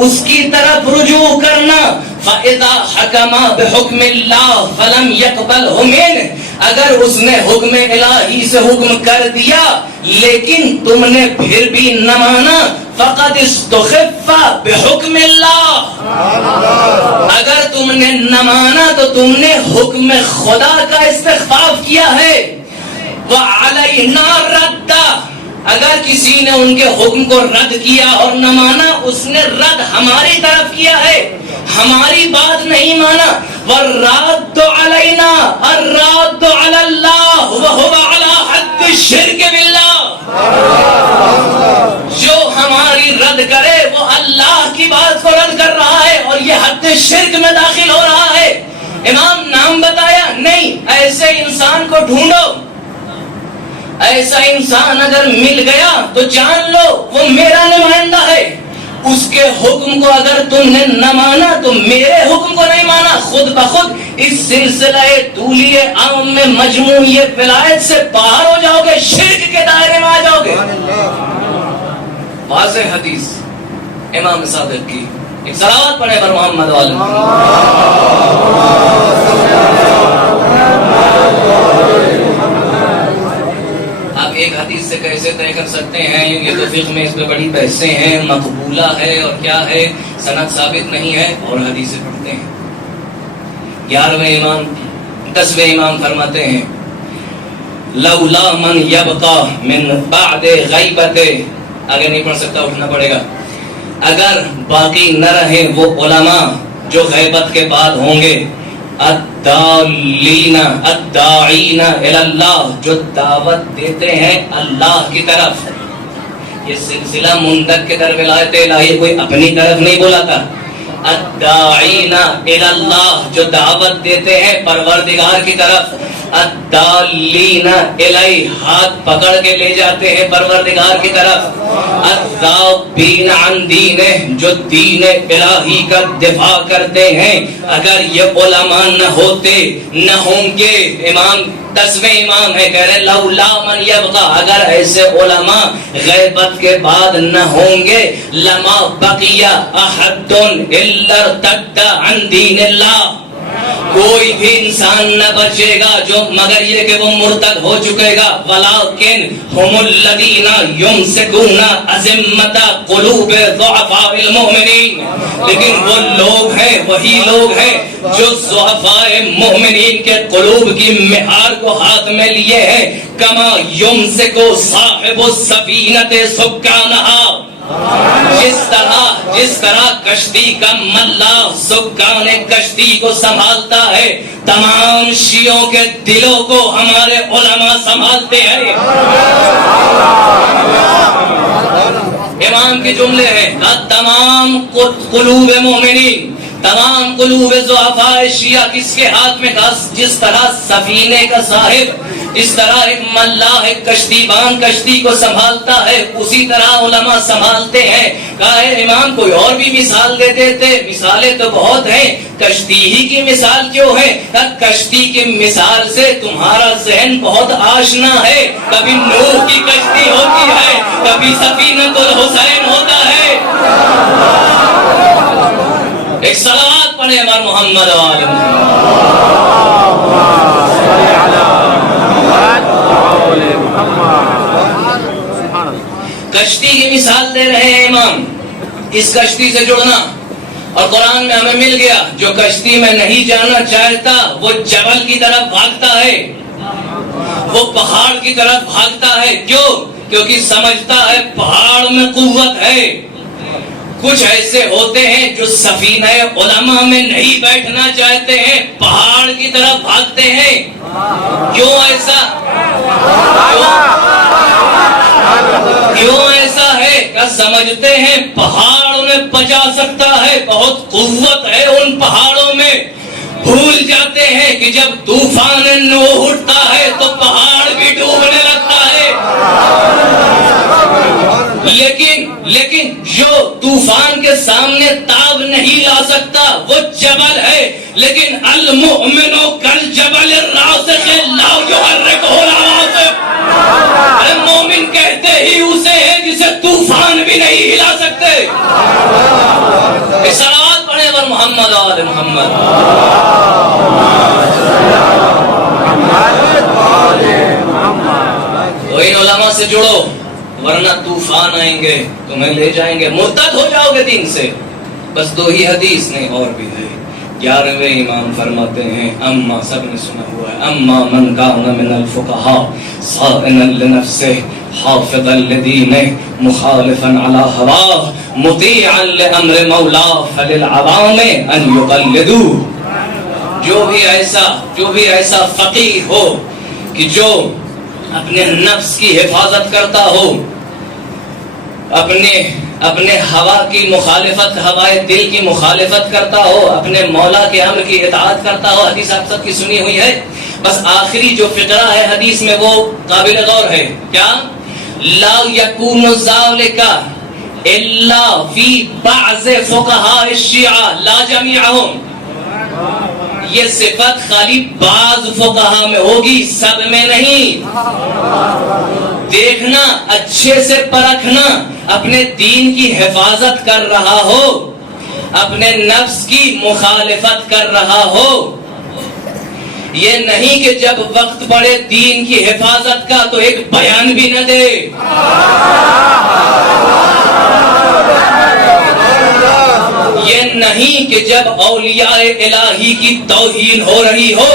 اس کی طرف رجوع کرنا. فَإِذَا حَكَمَ بِحُكْمِ اللَّهِ فَلَمْ يَقْبَلْهُ مِنْهُ. اگر اس نے حکم الہی سے حکم کر دیا لیکن تم نے پھر بھی نہ مانا فَقَدْ اسْتُخِفَّ بِحُكْمِ اللَّهِ. اگر تم نے نہ مانا تو تم نے حکم خدا کا استخفاف کیا ہے. وَعَلَيْنَا رَدَّ. اگر کسی نے ان کے حکم کو رد کیا اور نہ مانا اس نے رد ہماری طرف کیا ہے، ہماری بات نہیں مانا. وَالرَّادُّ عَلَيْنَا الرَّادُّ عَلَى اللَّهِ وَهُوَ عَلَى حَدِّ الشِّرْكِ بِاللَّهِ. جو ہماری رد کرے وہ اللہ کی بات کو رد کر رہا ہے اور یہ حد شرک میں داخل ہو رہا ہے. امام نام بتایا نہیں. ایسے انسان کو ڈھونڈو. ایسا انسان اگر مل گیا تو جان لو وہ میرا نمائندہ ہے. اس کے حکم کو اگر تم نے نہ مانا تو میرے حکم کو نہیں مانا. خود بخود اس سلسلہ طولی عام میں مجموعی ولایت سے باہر ہو جاؤ گے، شرک کے دائرے میں آ جاؤ گے. واضح حدیث امام صادق کی. ایک صلوات پڑھے پر محمد والے. ایک حدیث سے کیسے طے کر سکتے ہیں؟ یہ تو فقہ میں اس پہ بڑی بحثیں ہیں. مقبولہ ہے اور کیا ہے، سند ثابت نہیں ہے اور حدیثیں پڑھتے ہیں. 11ویں امام 10ویں امام فرماتے ہیں لولا من یبقى من بعد غیبت. اگر نہیں پڑھ سکتا اٹھنا پڑے گا. اگر باقی نہ رہے وہ علماء جو غیبت کے بعد ہوں گے، الدالین الداعین الی اللہ، جو دعوت دیتے ہیں اللہ کی طرف. یہ سلسلہ منتقل ولایت الہی کوئی اپنی طرف نہیں بولا تھا. الداعین الی اللہ، جو دعوت دیتے ہیں پروردگار کی طرف. الدالین الی، ہاتھ پکڑ کے لے جاتے ہیں پروردگار کی طرف. الذابین عن دینہ، جو دین الہی کا دفاع کرتے ہیں. اگر یہ علماء نہ ہوتے نہ ہوں گے. امام 10ویں امام ہے، کہہ رہے لولا من یبقى، اگر ایسے علماء غیبت کے بعد نہ ہوں گے لما بقی احد الا ارتد عن دین اللہ. کوئی بھی انسان نہ بچے گا جو مگر یہ کہ وہ مرتد ہو چکے گا. ولیکن هم الذین یمسکون ازمۃ قلوب ضعفاء المؤمنین، لیکن وہ لوگ ہیں، وہی لوگ ہیں جو ضعفاء مؤمنین کے قلوب کی مہار کو ہاتھ میں لیے ہیں. کما یمسکو صاحب السفینۃ سکانہا، جس طرح کشتی کا ملا سکان کشتی کو سنبھالتا ہے، تمام شیعوں کے دلوں کو ہمارے علماء سنبھالتے ہیں. امام کے جملے ہیں تمام قلوب مومنین، تمام قلوب ضعفاء شیعہ کس کے ہاتھ میں؟ جس طرح سفینے کا صاحب، اس طرح ایک ملاح ایک کشتی بان کشتی کو سنبھالتا ہے، اسی طرح علماء سنبھالتے ہیں. کہا ہے امام کوئی اور بھی مثال دے دیتے. مثالیں تو بہت ہیں، کشتی ہی کی مثال کیوں ہے؟ کشتی کی مثال سے تمہارا ذہن بہت آشنا ہے. کبھی نوح کی کشتی ہوتی ہے، کبھی سفینۃ الحسین ہوتا ہے. ایک صلوات پڑھے ہمارے محمد والے کشتی کی مثال دے رہے ہیں امام. اس کشتی سے جڑنا، اور قرآن میں ہمیں مل گیا جو کشتی میں نہیں جانا چاہتا وہ جبل کی طرف بھاگتا ہے، وہ پہاڑ کی طرف بھاگتا ہے. کیوں؟ کیونکہ سمجھتا ہے پہاڑ میں قوت ہے. کچھ ایسے ہوتے ہیں جو سفینہ علماء میں نہیں بیٹھنا چاہتے ہیں، پہاڑ کی طرف بھاگتے ہیں. کیوں ایسا؟ کیوں ایسا ہے کہ سمجھتے ہیں پہاڑ انہیں بچا سکتا ہے، بہت قوت ہے ان پہاڑوں میں. بھول جاتے ہیں کہ جب طوفان نوح اٹھتا ہے تو پہاڑ بھی ڈوبنے لگتا ہے. لیکن جو طوفان کے سامنے تاب نہیں لا سکتا وہ جبل ہے. لیکن المؤمن کالجبل الراسخ لا يحركه العواصف. مومن کہتے ہی اسے ہے جسے طوفان بھی نہیں ہلا سکتے. صلوات پڑھیں ور محمد آل محمد. تو ان علماء سے جڑو ورنہ طوفان آئیں گے تمہیں لے جائیں گے، مرتد ہو جاؤ گے دین سے. بس 2 ہی حدیث نہیں اور بھی ہے. 11ویں امام فرماتے ہیں، اما سب نے سنا ہوا ہے، اما من کان من الفقهاء صائنا لنفسه حافظا لدینه مخالفا على هواه مطیعا لامر مولاه فللعوام ان يقلدوه. جو بھی ایسا فقیہ ہو کہ جو اپنے نفس کی حفاظت کرتا ہو، اپنے ہوا کی مخالفت، ہوائے دل کی مخالفت کرتا ہو، اپنے مولا کے امر کی اطاعت کرتا ہو. حدیث آپ سب کی سنی ہوئی ہے. بس آخری جو فقرہ ہے حدیث میں وہ قابل غور ہے. کیا؟ لا یکون ذالک الا فی بعض فقہاء الشیعہ لا جمیعہم. یہ صفت خالی بعض فقہا میں ہوگی، سب میں نہیں. دیکھنا، اچھے سے پرکھنا، اپنے دین کی حفاظت کر رہا ہو، اپنے نفس کی مخالفت کر رہا ہو. یہ نہیں کہ جب وقت پڑے دین کی حفاظت کا تو ایک بیان بھی نہ دے. یہ نہیں کہ جب اولیاء الہی کی توہین ہو رہی ہو،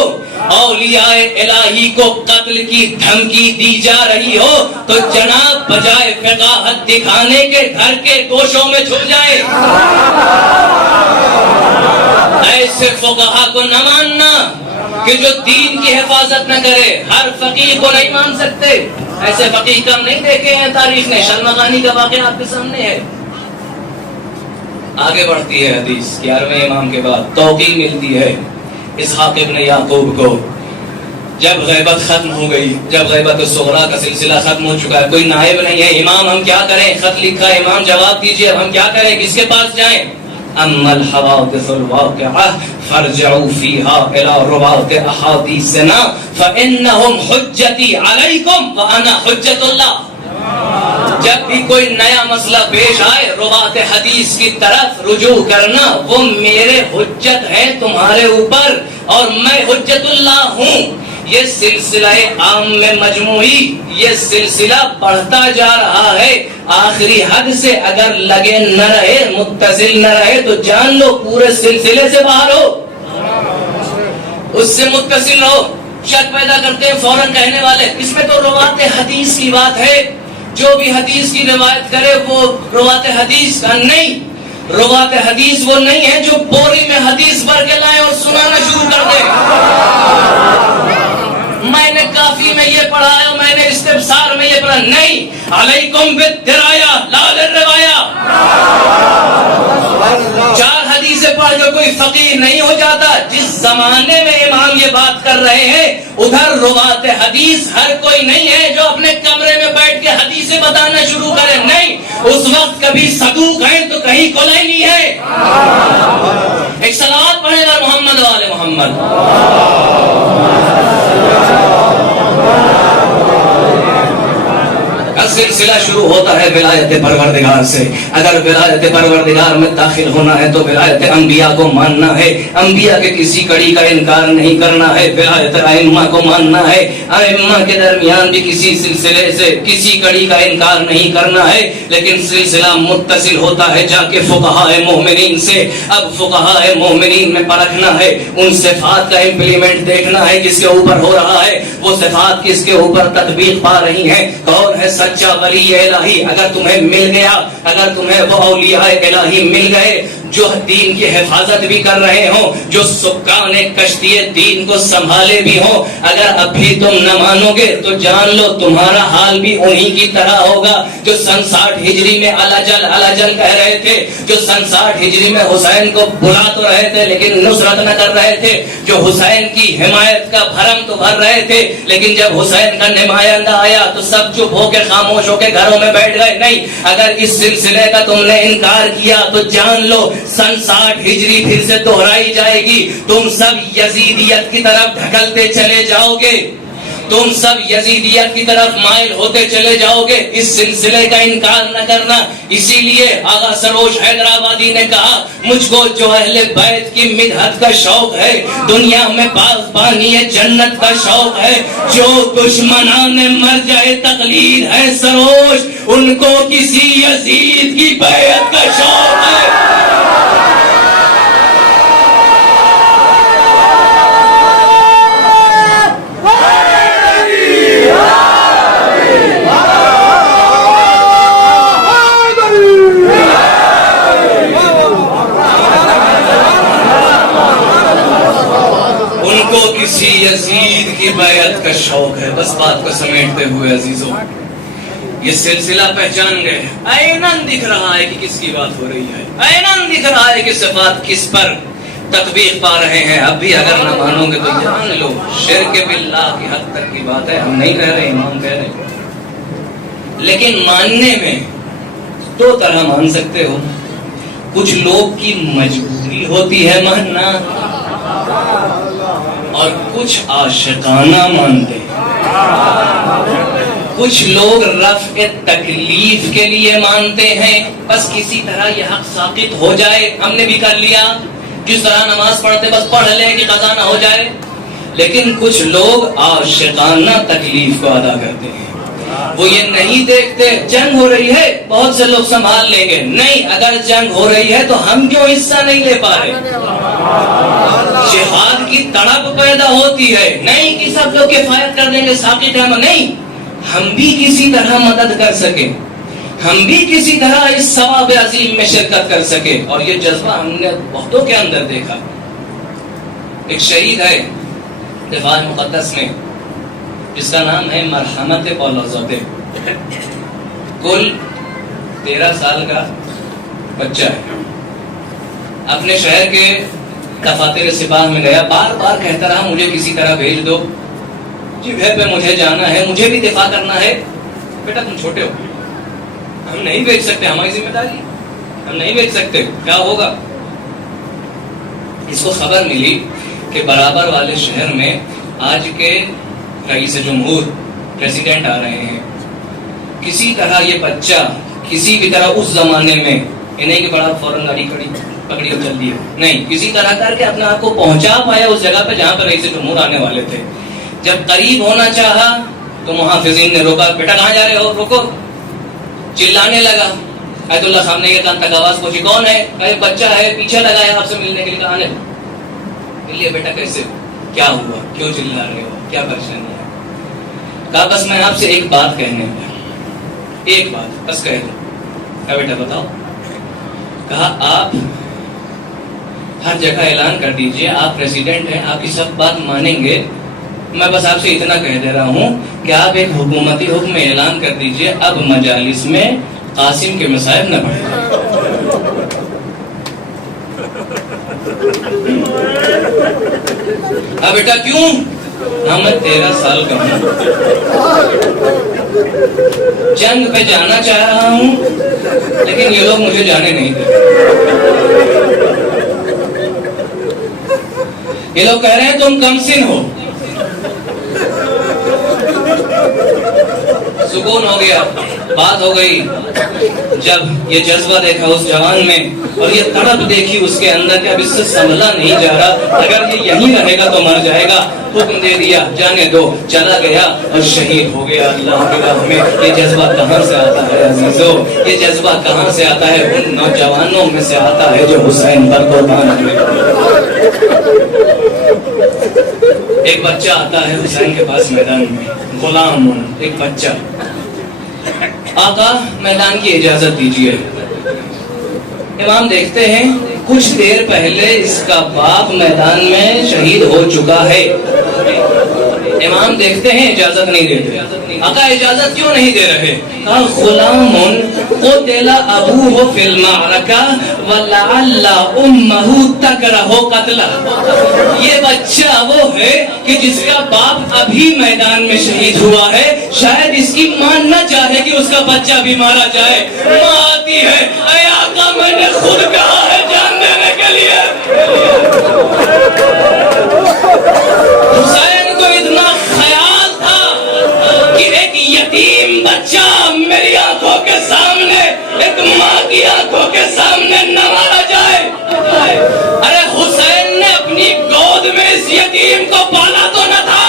اولیاء الہی کو قتل کی دھمکی دی جا رہی ہو تو جناب بجائے فقاہت دکھانے کے گھر کے گوشوں میں چھپ جائے. ایسے فقہا کو نہ ماننا کہ جو دین کی حفاظت نہ کرے. ہر فقیہ کو نہیں مان سکتے. ایسے فقیہ کم نہیں دیکھے ہیں تاریخ نے. شرمغانی کا واقعہ آپ کے سامنے ہے. آگے بڑھتی ہے حدیث. 11ویں امام کے بعد توقیع ملتی ہے اسحاق ابن یعقوب کو. جب غیبت ختم ہو گئی، جب غیبت صغرا کا سلسلہ ختم ہو چکا ہے، کوئی نائب نہیں ہے. امام ہم کیا کریں؟ خط لکھا ہے، امام جواب دیجئے، اب ہم کیا کریں؟ کس کے پاس جائیں؟ اما الحوادث الواقعہ فرجعوا فیها الى رواة احادیثنا فانہم حجتی علیکم وانا حجت اللہ. جب بھی کوئی نیا مسئلہ پیش آئے روات حدیث کی طرف رجوع کرنا. وہ میرے حجت ہے تمہارے اوپر اور میں حجت اللہ ہوں. یہ سلسلہ عام میں مجموعی، یہ سلسلہ بڑھتا جا رہا ہے. آخری حد سے اگر لگے نہ رہے، متصل نہ رہے تو جان لو پورے سلسلے سے باہر ہو. اس سے متصل رہو. شک پیدا کرتے ہیں فوراً کہنے والے اس میں تو روات حدیث کی بات ہے، جو بھی حدیث کی روایت کرے وہ روات حدیث کا نہیں. روات حدیث وہ نہیں ہے جو بوری میں حدیث بھر کے لائے اور سنانا شروع کر دے. میں نے کافی میں یہ پڑھا ہے، میں نے استفسار میں یہ پڑھا. نہیں، علیکم بالدرایا لا للروایا. 4 حدیثیں پڑھ کے کوئی فقیہ نہیں ہو جاتا. جس زمانے میں امام یہ بات کر رہے ہیں ادھر روات حدیث ہر کوئی نہیں ہے جو اپنے کمرے میں بیٹھ کے حدیثیں بتانا شروع کرے. نہیں، اس وقت کبھی صدوق ہیں تو کہیں کلینی ہے. ایک صلوات پڑھے گا محمد والے محمد. سلسلہ شروع ہوتا ہے ولایت پروردگار سے. اگر ولایت پروردگار میں داخل ہونا ہے تو ولایت انبیاء کو ماننا ہے. انبیاء کے کسی کڑی کا انکار نہیں کرنا ہے. ولایت ائمہ کو ماننا ہے. ائمہ کے درمیان بھی کسی سلسلے سے کسی کڑی کا انکار نہیں کرنا ہے. لیکن سلسلہ متصل ہوتا ہے جا کے فقہاء مومنین سے. اب فقہاء مومنین میں پرکھنا ہے، ان صفات کا امپلیمنٹ دیکھنا ہے کس کے اوپر ہو رہا ہے، وہ صفات کس کے اوپر تطبیق پا رہی ہیں. کون ہے سچا سچا ولی الہی اگر تمہیں مل گیا، اگر تمہیں وہ اولیاء الہی مل گئے جو دین کی حفاظت بھی کر رہے ہوں، جو سکان کشتی دین کو سنبھالے بھی ہوں، اگر اب بھی تم نہ مانو گے تو جان لو تمہارا حال بھی انہی کی طرح ہوگا جو سن 60 ہجری میں الجل الجل کہہ رہے تھے، جو سن 60 ہجری میں حسین کو بلا تو رہے تھے لیکن نصرت نہ کر رہے تھے، جو حسین کی حمایت کا بھرم تو بھر رہے تھے لیکن جب حسین کا نمائندہ آیا تو سب چپ ہو کے خاموش ہو کے گھروں میں بیٹھ گئے۔ نہیں، اگر اس سلسلے کا تم نے انکار کیا تو جان لو سن 60 ہجری پھر سے دہرائی جائے گی، تم سب یزیدیت کی طرف دھکلتے چلے جاؤ گے، تم سب یزیدیت کی طرف مائل ہوتے چلے جاؤ گے۔ اس سلسلے کا انکار نہ کرنا۔ اسی لیے آغا سروش حیدرآبادی نے کہا مجھ کو جو اہل بیت کی مدحت کا شوق ہے، دنیا میں باغبانی جنت کا شوق ہے، جو دشمنان مرجع تقلید ہے سروش ان کو کسی یزید کی بیعت کا شوق ہے۔ کسی یزید کی بیعت کا شوق ہے۔ بس بات کو سمیٹتے ہوئے عزیزوں، یہ سلسلہ پہچان گئے، ایناً دکھ رہا ہے کہ کس کی بات ہو رہی ہے، ایناً دکھ رہا ہے کہ صفات کس پر تطبیق پا رہے ہیں۔ اب بھی اگر نہ مانو گے تو جان لو شرک باللہ کی حد تک کی بات ہے۔ ہم نہیں کہہ رہے، امام کہہ رہے، لیکن ماننے میں دو طرح مان سکتے ہو۔ کچھ لوگ کی مجبوری ہوتی ہے ماننا اور کچھ عاشقانہ مانتے ہیں۔ کچھ لوگ رفع تکلیف کے لیے مانتے ہیں، بس کسی طرح یہ حق ساقط ہو جائے، ہم نے بھی کر لیا، جس طرح نماز پڑھتے بس پڑھ لیں کہ قضا نہ ہو جائے۔ لیکن کچھ لوگ عاشقانہ تکلیف کو ادا کرتے ہیں، وہ یہ نہیں دیکھتے جنگ ہو رہی ہے بہت سے لوگ سنبھال لیں گے، نہیں، اگر جنگ ہو رہی ہے تو ہم کیوں حصہ نہیں لے پا رہے؟ جہاد کی تڑپ پیدا ہوتی ہے، نہیں کہ سب لوگ کفایت کر دیں گے ساقط ہے، نہیں، ہم بھی کسی طرح مدد کر سکے، ہم بھی کسی طرح اس ثواب عظیم میں شرکت کر سکے۔ اور یہ جذبہ ہم نے بہتوں کے اندر دیکھا۔ ایک شہید ہے دفاع مقدس میں جس کا نام ہے مرحمت پولوزوتے، کل 13 سال کا بچہ ہے، اپنے شہر کے دفاتر سپاہ میں گیا، بار بار کہتا رہا مجھے کسی طرح بھیج دو، جگہ پہ مجھے جانا ہے، مجھے بھی دفاع کرنا ہے۔ بیٹا تم چھوٹے ہو، ہم نہیں بھیج سکتے، ہماری ذمہ داری، ہم نہیں بھیج سکتے، کیا ہوگا؟ اس کو خبر ملی کہ برابر والے شہر میں آج کے رئیس جمہور پریزیڈنٹ آ رہے ہیں، کسی طرح یہ بچہ کسی بھی طرح اس زمانے میں انہیں کہ بڑا فوراً گاڑی پکڑی اور چل دی، نہیں، کسی طرح کر کے اپنے آپ کو پہنچا پایا اس جگہ پہ جہاں پر رئیس جمہور آنے والے تھے۔ جب قریب ہونا چاہا تو محافظین نے روکا، بیٹا کہاں جا رہے ہو، روکو، چلانے لگا۔ آیت اللہ صاحب نے یہ کان تک آواز پہنچی، کون ہے؟ کہا بچہ ہے، پیچھے لگا ہے آپ سے ملنے کے لیے، کہا آنے مل لیا۔ بیٹا کیسے، کیا ہوا، کیوں چلا رہے ہو، کیا پریشانی ہے؟ کہا بس میں آپ سے ایک بات کہنے والا، ایک بات بس کہہ دو۔ کہا بیٹا بتاؤ۔ کہا آپ ہر جگہ اعلان کر دیجئے آپ پریزیڈنٹ ہیں، آپ کی سب بات مانیں گے، میں بس آپ سے اتنا کہہ دے رہا ہوں کہ آپ ایک حکومتی حکم اعلان کر دیجئے اب مجالس میں قاسم کے مصائب نہ پڑھیں۔ اب بیٹا کیوں؟ ہاں میں 13 سال کا ہوں، جنگ پہ جانا چاہ رہا ہوں لیکن یہ لوگ مجھے جانے نہیں دیتے، یہ لوگ کہہ رہے ہیں تم کم سن ہو۔ سکون ہو گیا، بات ہو گئی۔ جب یہ جذبہ دیکھا اس جوان میں اور یہ تڑپ دیکھی اس کے اندر کہ اب اس سے سنبھلا نہیں جا رہا، اگر یہ یہیں رہے گا تو مر جائے گا، حکم دے دیا جانے دو، چلا گیا اور شہید ہو گیا اللہ کی راہ میں۔ یہ جذبہ کہاں سے آتا ہے عزیزو؟ یہ جذبہ کہاں سے آتا ہے؟ ان نوجوانوں میں سے آتا ہے جو حسین پر قربان ہوئے۔ ایک بچہ آتا ہے حسین کے پاس میدان میں، غلام ایک بچہ، آقا میدان کی اجازت دیجیے. امام دیکھتے ہیں کچھ دیر پہلے اس کا باپ میدان میں شہید ہو چکا ہے. امام دیکھتے ہیں اجازت نہیں دیتے. آقا اجازت کیوں نہیں دے رہے؟ کہا غلام قتل ابوہ فی المعرکہ ولعل امہ تکرہ قتلہ. یہ بچہ وہ ہے کہ جس کا باپ ابھی میدان میں شہید ہوا ہے. شاید اس کی ماں نہ چاہے کہ اس کا بچہ بھی مارا جائے. ماں آتی ہے, اے آقا میں نے خود کہا ہے جان دینے کے لیے. حسین کو اتنا خیال تھا کہ ایک یتیم بچہ میری آنکھوں کے سامنے, ایک ماں کی آنکھوں کے سامنے نہ مارا جائے. ارے حسین نے اپنی گود میں اس یتیم کو پالا تو نہ تھا,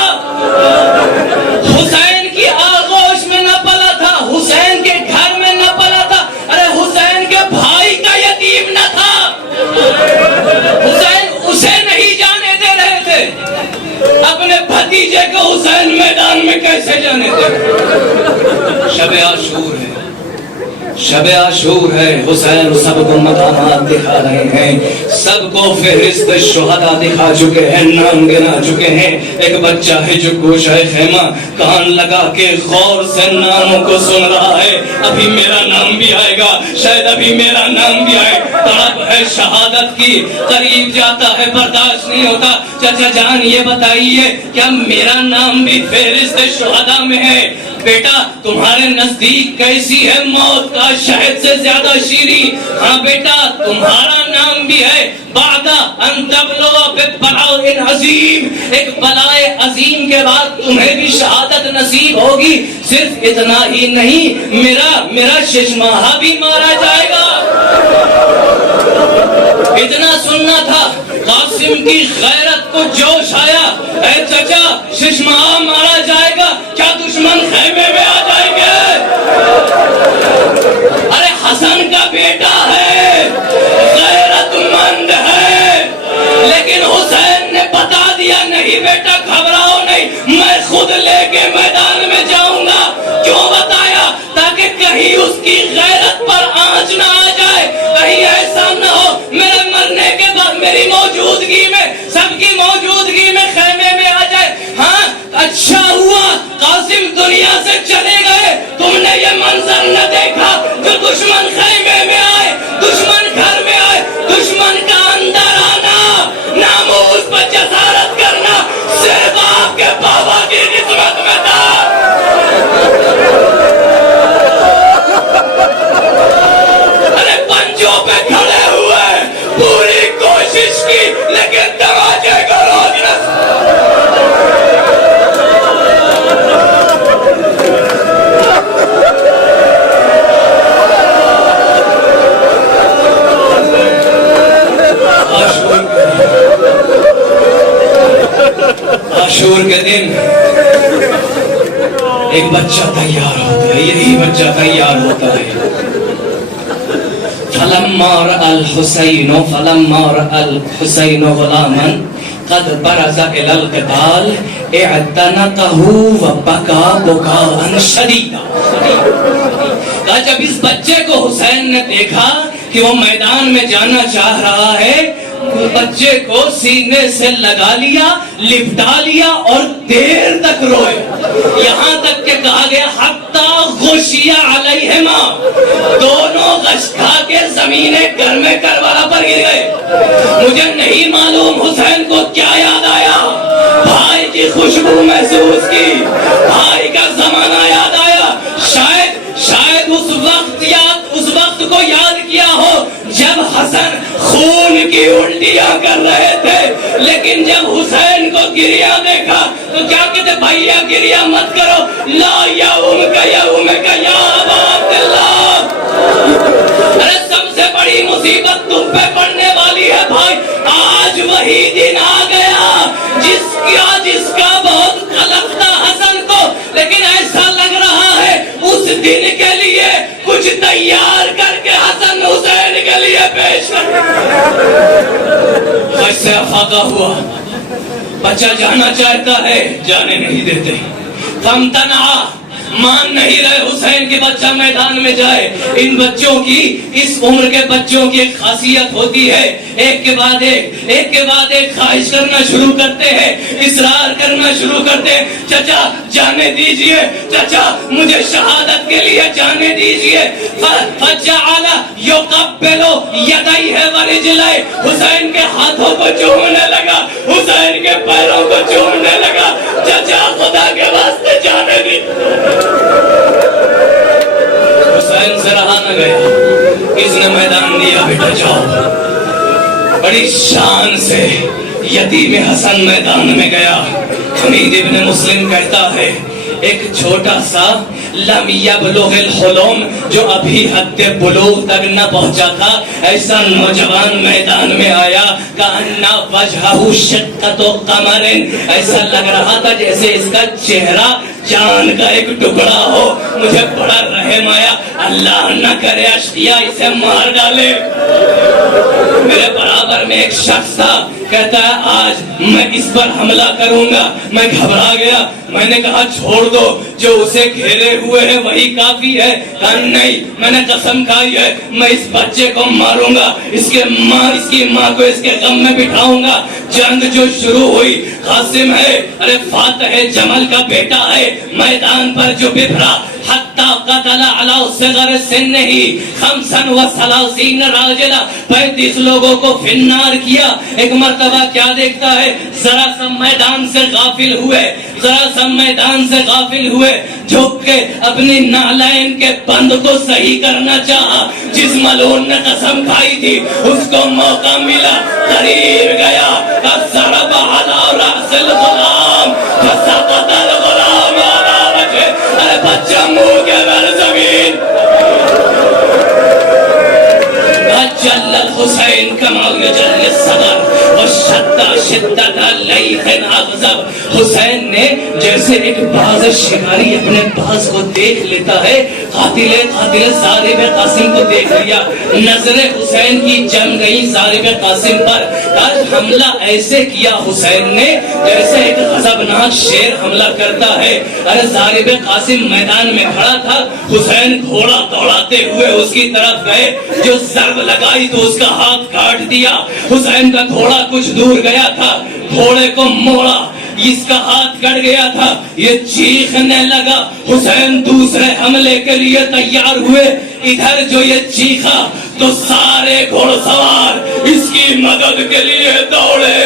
حسین کی آغوش میں نہ پلا تھا, حسین کے گھر میں نہ پلا تھا. ارے حسین کے بھائی کا یتیم نہ تھا. حسین اسے نہیں جانے دے رہے تھے, اپنے بھتیجے کو حسین میدان میں کیسے جانے دے. شب عاشور ہے, شب عاشور ہے. حسین سب کو مقامات دکھا رہے ہیں, سب کو فہرست شہداء دکھا چکے ہیں, نام گنا چکے ہیں. ایک بچہ ہے جو گوشہ خیمہ کان لگا کے غور سے ناموں کو سن رہا ہے. ابھی میرا نام بھی آئے گا, شاید ابھی میرا نام بھی آئے. تڑپ ہے شہادت کی, قریب جاتا ہے برداشت نہیں ہوتا. چچا جان یہ بتائیے کیا میرا نام بھی فہرست شہداء میں ہے؟ بیٹا تمہارے نزدیک کیسی ہے موت کا شہد سے زیادہ شیریں؟ ہاں بیٹا تمہارا نام بھی ہے بعد ان تبلغ ببلاء عظیم, ایک بلائے عظیم کے بعد تمہیں بھی شہادت نصیب ہوگی. صرف اتنا ہی نہیں, میرا ششماہا بھی مارا جائے گا. اتنا سننا تھا. قاسم کی غیرت کو جوش آیا, اے چچا ششماہا مارا جائے گا, کیا دشمن خیمے میں آ جائیں گے؟ ارے حسن کا بیٹا ہے, غیرت مند ہے, لیکن حسین نے بتا دیا نہیں بیٹا گھبراؤ نہیں, میں خود لے کے میدان میں جاؤں گا. کیوں بتایا؟ تاکہ کہیں اس کی غیرت پر آنچ نہ آ جائے, کہیں ایسا نہ ہو میرے مرنے کے بعد میری موجودگی میں, سب کی موجودگی میں خیمے میں آ جائے. ہاں اچھا ہوا قاسم دنیا سے چلے گئے, تم نے یہ منظر نہ دیکھا جو دشمن خیمے میں آئے, دشمن گھر میں آئے, دشمن کا اندر آنا, ناموس پر جسارت کرنا صرف آپ کے بابا کی نسبت میں تھا. ارے پنجوں پہ کھڑے ہوئے, پوری کوشش کی, لیکن دروازے کو روک نہ عاشور کے دن ایک بچہ تیار ہوتا ہے, یہی بچہ تیار ہوتا ہے. فلما رأى الحسين غلاما قد برز إلى القتال اعتنقه وبكى بكاء شديدا. کہا جب اس بچے کو حسین نے دیکھا کہ وہ میدان میں جانا چاہ رہا ہے, بچے کو سینے سے لگا لیا, لپٹا لیا اور دیر تک روئے, یہاں تک کہ کہا گیا حتی غشی علیہما, دونوں غش کھا کے زمین گھر میں کربلا پر گر گئے. مجھے نہیں معلوم حسین کو کیا یاد آیا, بھائی کی خوشبو محسوس کی, بھائی کا زمانہ یاد آیا, شاید اس وقت کو یاد کیا ہو جب حسن خون کی الٹیاں کر رہے تھے, لیکن جب حسین کو گریا دیکھا تو کیا کہتے, بھائیا گریا مت کرو, لا یومک یا ابا عبداللہ. ارے سب سے بڑی مصیبت تم پہ پڑنے والی ہے بھائی, آج وہی دن آ گیا جس کا بہت قلق تھا حسن کو, لیکن ایسا لگ رہا ہے اس دن کے لیے کچھ تیار کر کے حسن حسین کے لیے پیش کر. ایسے افاقہ ہوا, بچہ جانا چاہتا ہے, جانے نہیں دیتے. فامتنع, مان نہیں رہے حسین کی بچہ میدان میں جائے. ان بچوں کی, اس عمر کے بچوں کی ایک خاصیت ہوتی ہے, ایک کے بعد ایک خواہش کرنا شروع کرتے ہیں, اصرار کرنا شروع کرتے ہیں. چچا جانے دیجئے, چچا مجھے شہادت کے لیے جانے دیجئے. فجعل یقبل یدیہ ورجلہ, حسین کے ہاتھوں کو چومنے لگا, حسین کے پیروں کو چومنے لگا. چچا خدا کے واسطے جانے دیجئے. حسین سے رہا نہ گیا, اس نے میدان دیا, بیٹا جاؤ. بڑی شان سے یتیم حسن میدان میں گیا. حمید ابن مسلم کہتا ہے ایک چھوٹا سا لم یبلغ الحلم, جو ابھی حد بلوغ تک نہ پہنچا تھا, ایسا نوجوان میدان میں آیا. کأن وجہہ شقۃ قمر, ایسا لگ رہا تھا جیسے اس کا چہرہ چاند کا ایک ٹکڑا ہو. مجھے بڑا رحم آیا, اللہ نہ کرے اشقیا اسے مار ڈالے. میرے برابر میں ایک شخص تھا, کہتا ہے آج میں اس پر حملہ کروں گا. میں گھبرا گیا, میں نے کہا چھوڑ دو, جو اسے گھیرے ہوئے ہے وہی کافی ہے. کہا نہیں, میں نے قسم کھائی ہے میں اس بچے کو ماروں گا, اس کی ماں کو اس کے غم میں بٹھاؤں گا. جنگ جو شروع ہوئی, قاسم ہے, ارے فاتح جمل کا بیٹا ہے, میدان پر جو بفرا, حتی قتل علی صغر سنہ 35 راجلا, 35 لوگوں کو فنار کیا. ایک مرتبہ کیا دیکھتا ہے, ذرا سا میدان سے غافل ہوئے, جھک کے اپنی نالین کے بند کو صحیح کرنا چاہا. جس ملعون نے قسم کھائی تھی اس کو موقع ملا, قریب گیا, ضرب علی رأس الغلام فسقط الغلام علی وجهه, ارے بچہ منہ کے بل زمین. جل الحسین کما یجل الصدر وشد شدت لیث اغضب. حسین نے جیسے ایک باز شکاری اپنے باز کو دیکھ لیتا ہے, قاتل ضارب قاسم کو دیکھ لیا. نظر حسین کی جم گئی ضارب قاسم پر. آج حملہ ایسے کیا حسین نے جیسے ایک غضبناک شیر حملہ کرتا ہے. ارے ضارب قاسم میدان میں کھڑا تھا, حسین گھوڑا دوڑاتے ہوئے اس کی طرف گئے, جو ضرب لگائی تو اس کا ہاتھ کاٹ دیا. حسین کا گھوڑا کچھ دور گیا تھا, گھوڑے کو موڑا, اس کا ہاتھ کٹ گیا تھا, یہ چیخنے لگا. حسین دوسرے حملے کے لیے تیار ہوئے. ادھر جو یہ چیخا تو سارے گھوڑ سوار اس کی مدد کے لیے دوڑے.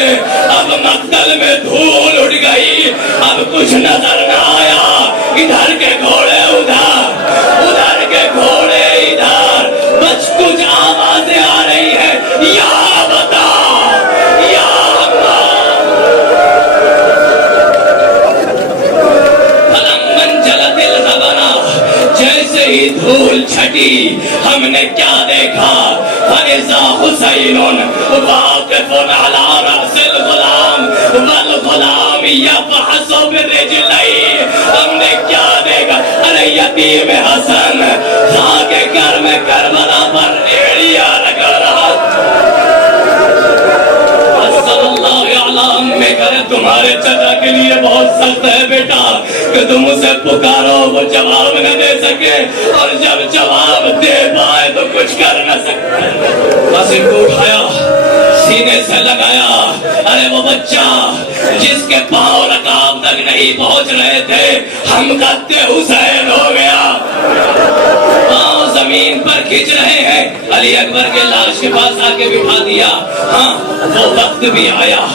اب مقتل میں دھول اڑ گئی, اب کچھ نظر نہ آیا. ادھر کے گھوڑے ادھر کے گھوڑے ادھر, بس کچھ آوازیں آ رہی ہے, یا بتا یا جیسے ہی دھول چھٹی ہم نے کیا دیکھا, فَإِذَا حُسَيْنٌ وَاقِفٌ عَلَى رَأْسِ الْغُلَامِ وَالْغُلَامِ يَبْحَثُ بِرِجْلَيْهِ. ہم نے کیا دیکھا, ارے یتیم حسن خاک گھر میں کربلا پر ریڑیاں رگڑ رہا. میں کرے تمہارے چچا کے لیے بہت سخت ہے بیٹا کہ تم اسے پکارو وہ جواب نہ دے سکے, اور جب جواب دے پائے تو کچھ کر نہ سکے. قاسم کو اٹھایا, سینے سے لگایا. ارے وہ بچہ جس کے پاؤں رکاب تک نہیں پہنچ رہے تھے, ہم کہتے حسین ہو گیا. پاؤں زمین پر کھینچ رہے ہیں, علی اکبر کے لاش کے پاس آ کے بٹھا دیا. ہاں وہ وقت بھی آیا,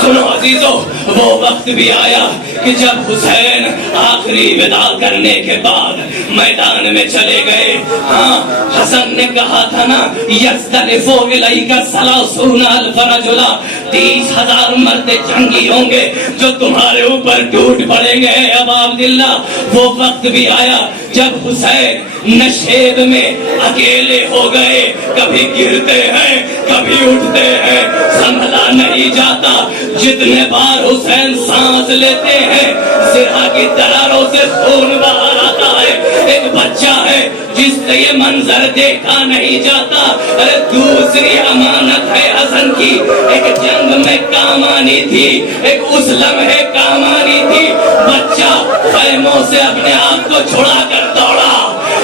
سنو عزیزو, وہ وقت بھی آیا کہ جب حسین آخری ودا کرنے کے بعد میدان میں چلے گئے. ہاں حسن نے کہا تھا نا, یختلفو الیک 30,000 رجلا, 30,000 مرد جنگی ہوں گے جو تمہارے اوپر ٹوٹ پڑیں گے. اب عبداللہ وہ وقت بھی آیا جب حسین نشیب میں اکیلے ہو گئے, کبھی گرتے ہیں کبھی اٹھتے ہیں, سنبھلا نہیں جاتا. جتنے بار حسین سانس لیتے ہیں سرہ کی دراروں سے خون باہر آتا ہے. ایک بچہ ہے جس سے یہ منظر دیکھا نہیں جاتا. ارے دوسری امانت ہے حسن کی, ایک جنگ میں کام آنی تھی, ایک اس لمحے کام آنی تھی. بچہ خیموں سے اپنے آپ کو چھڑا کر دوڑا,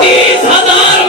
30,000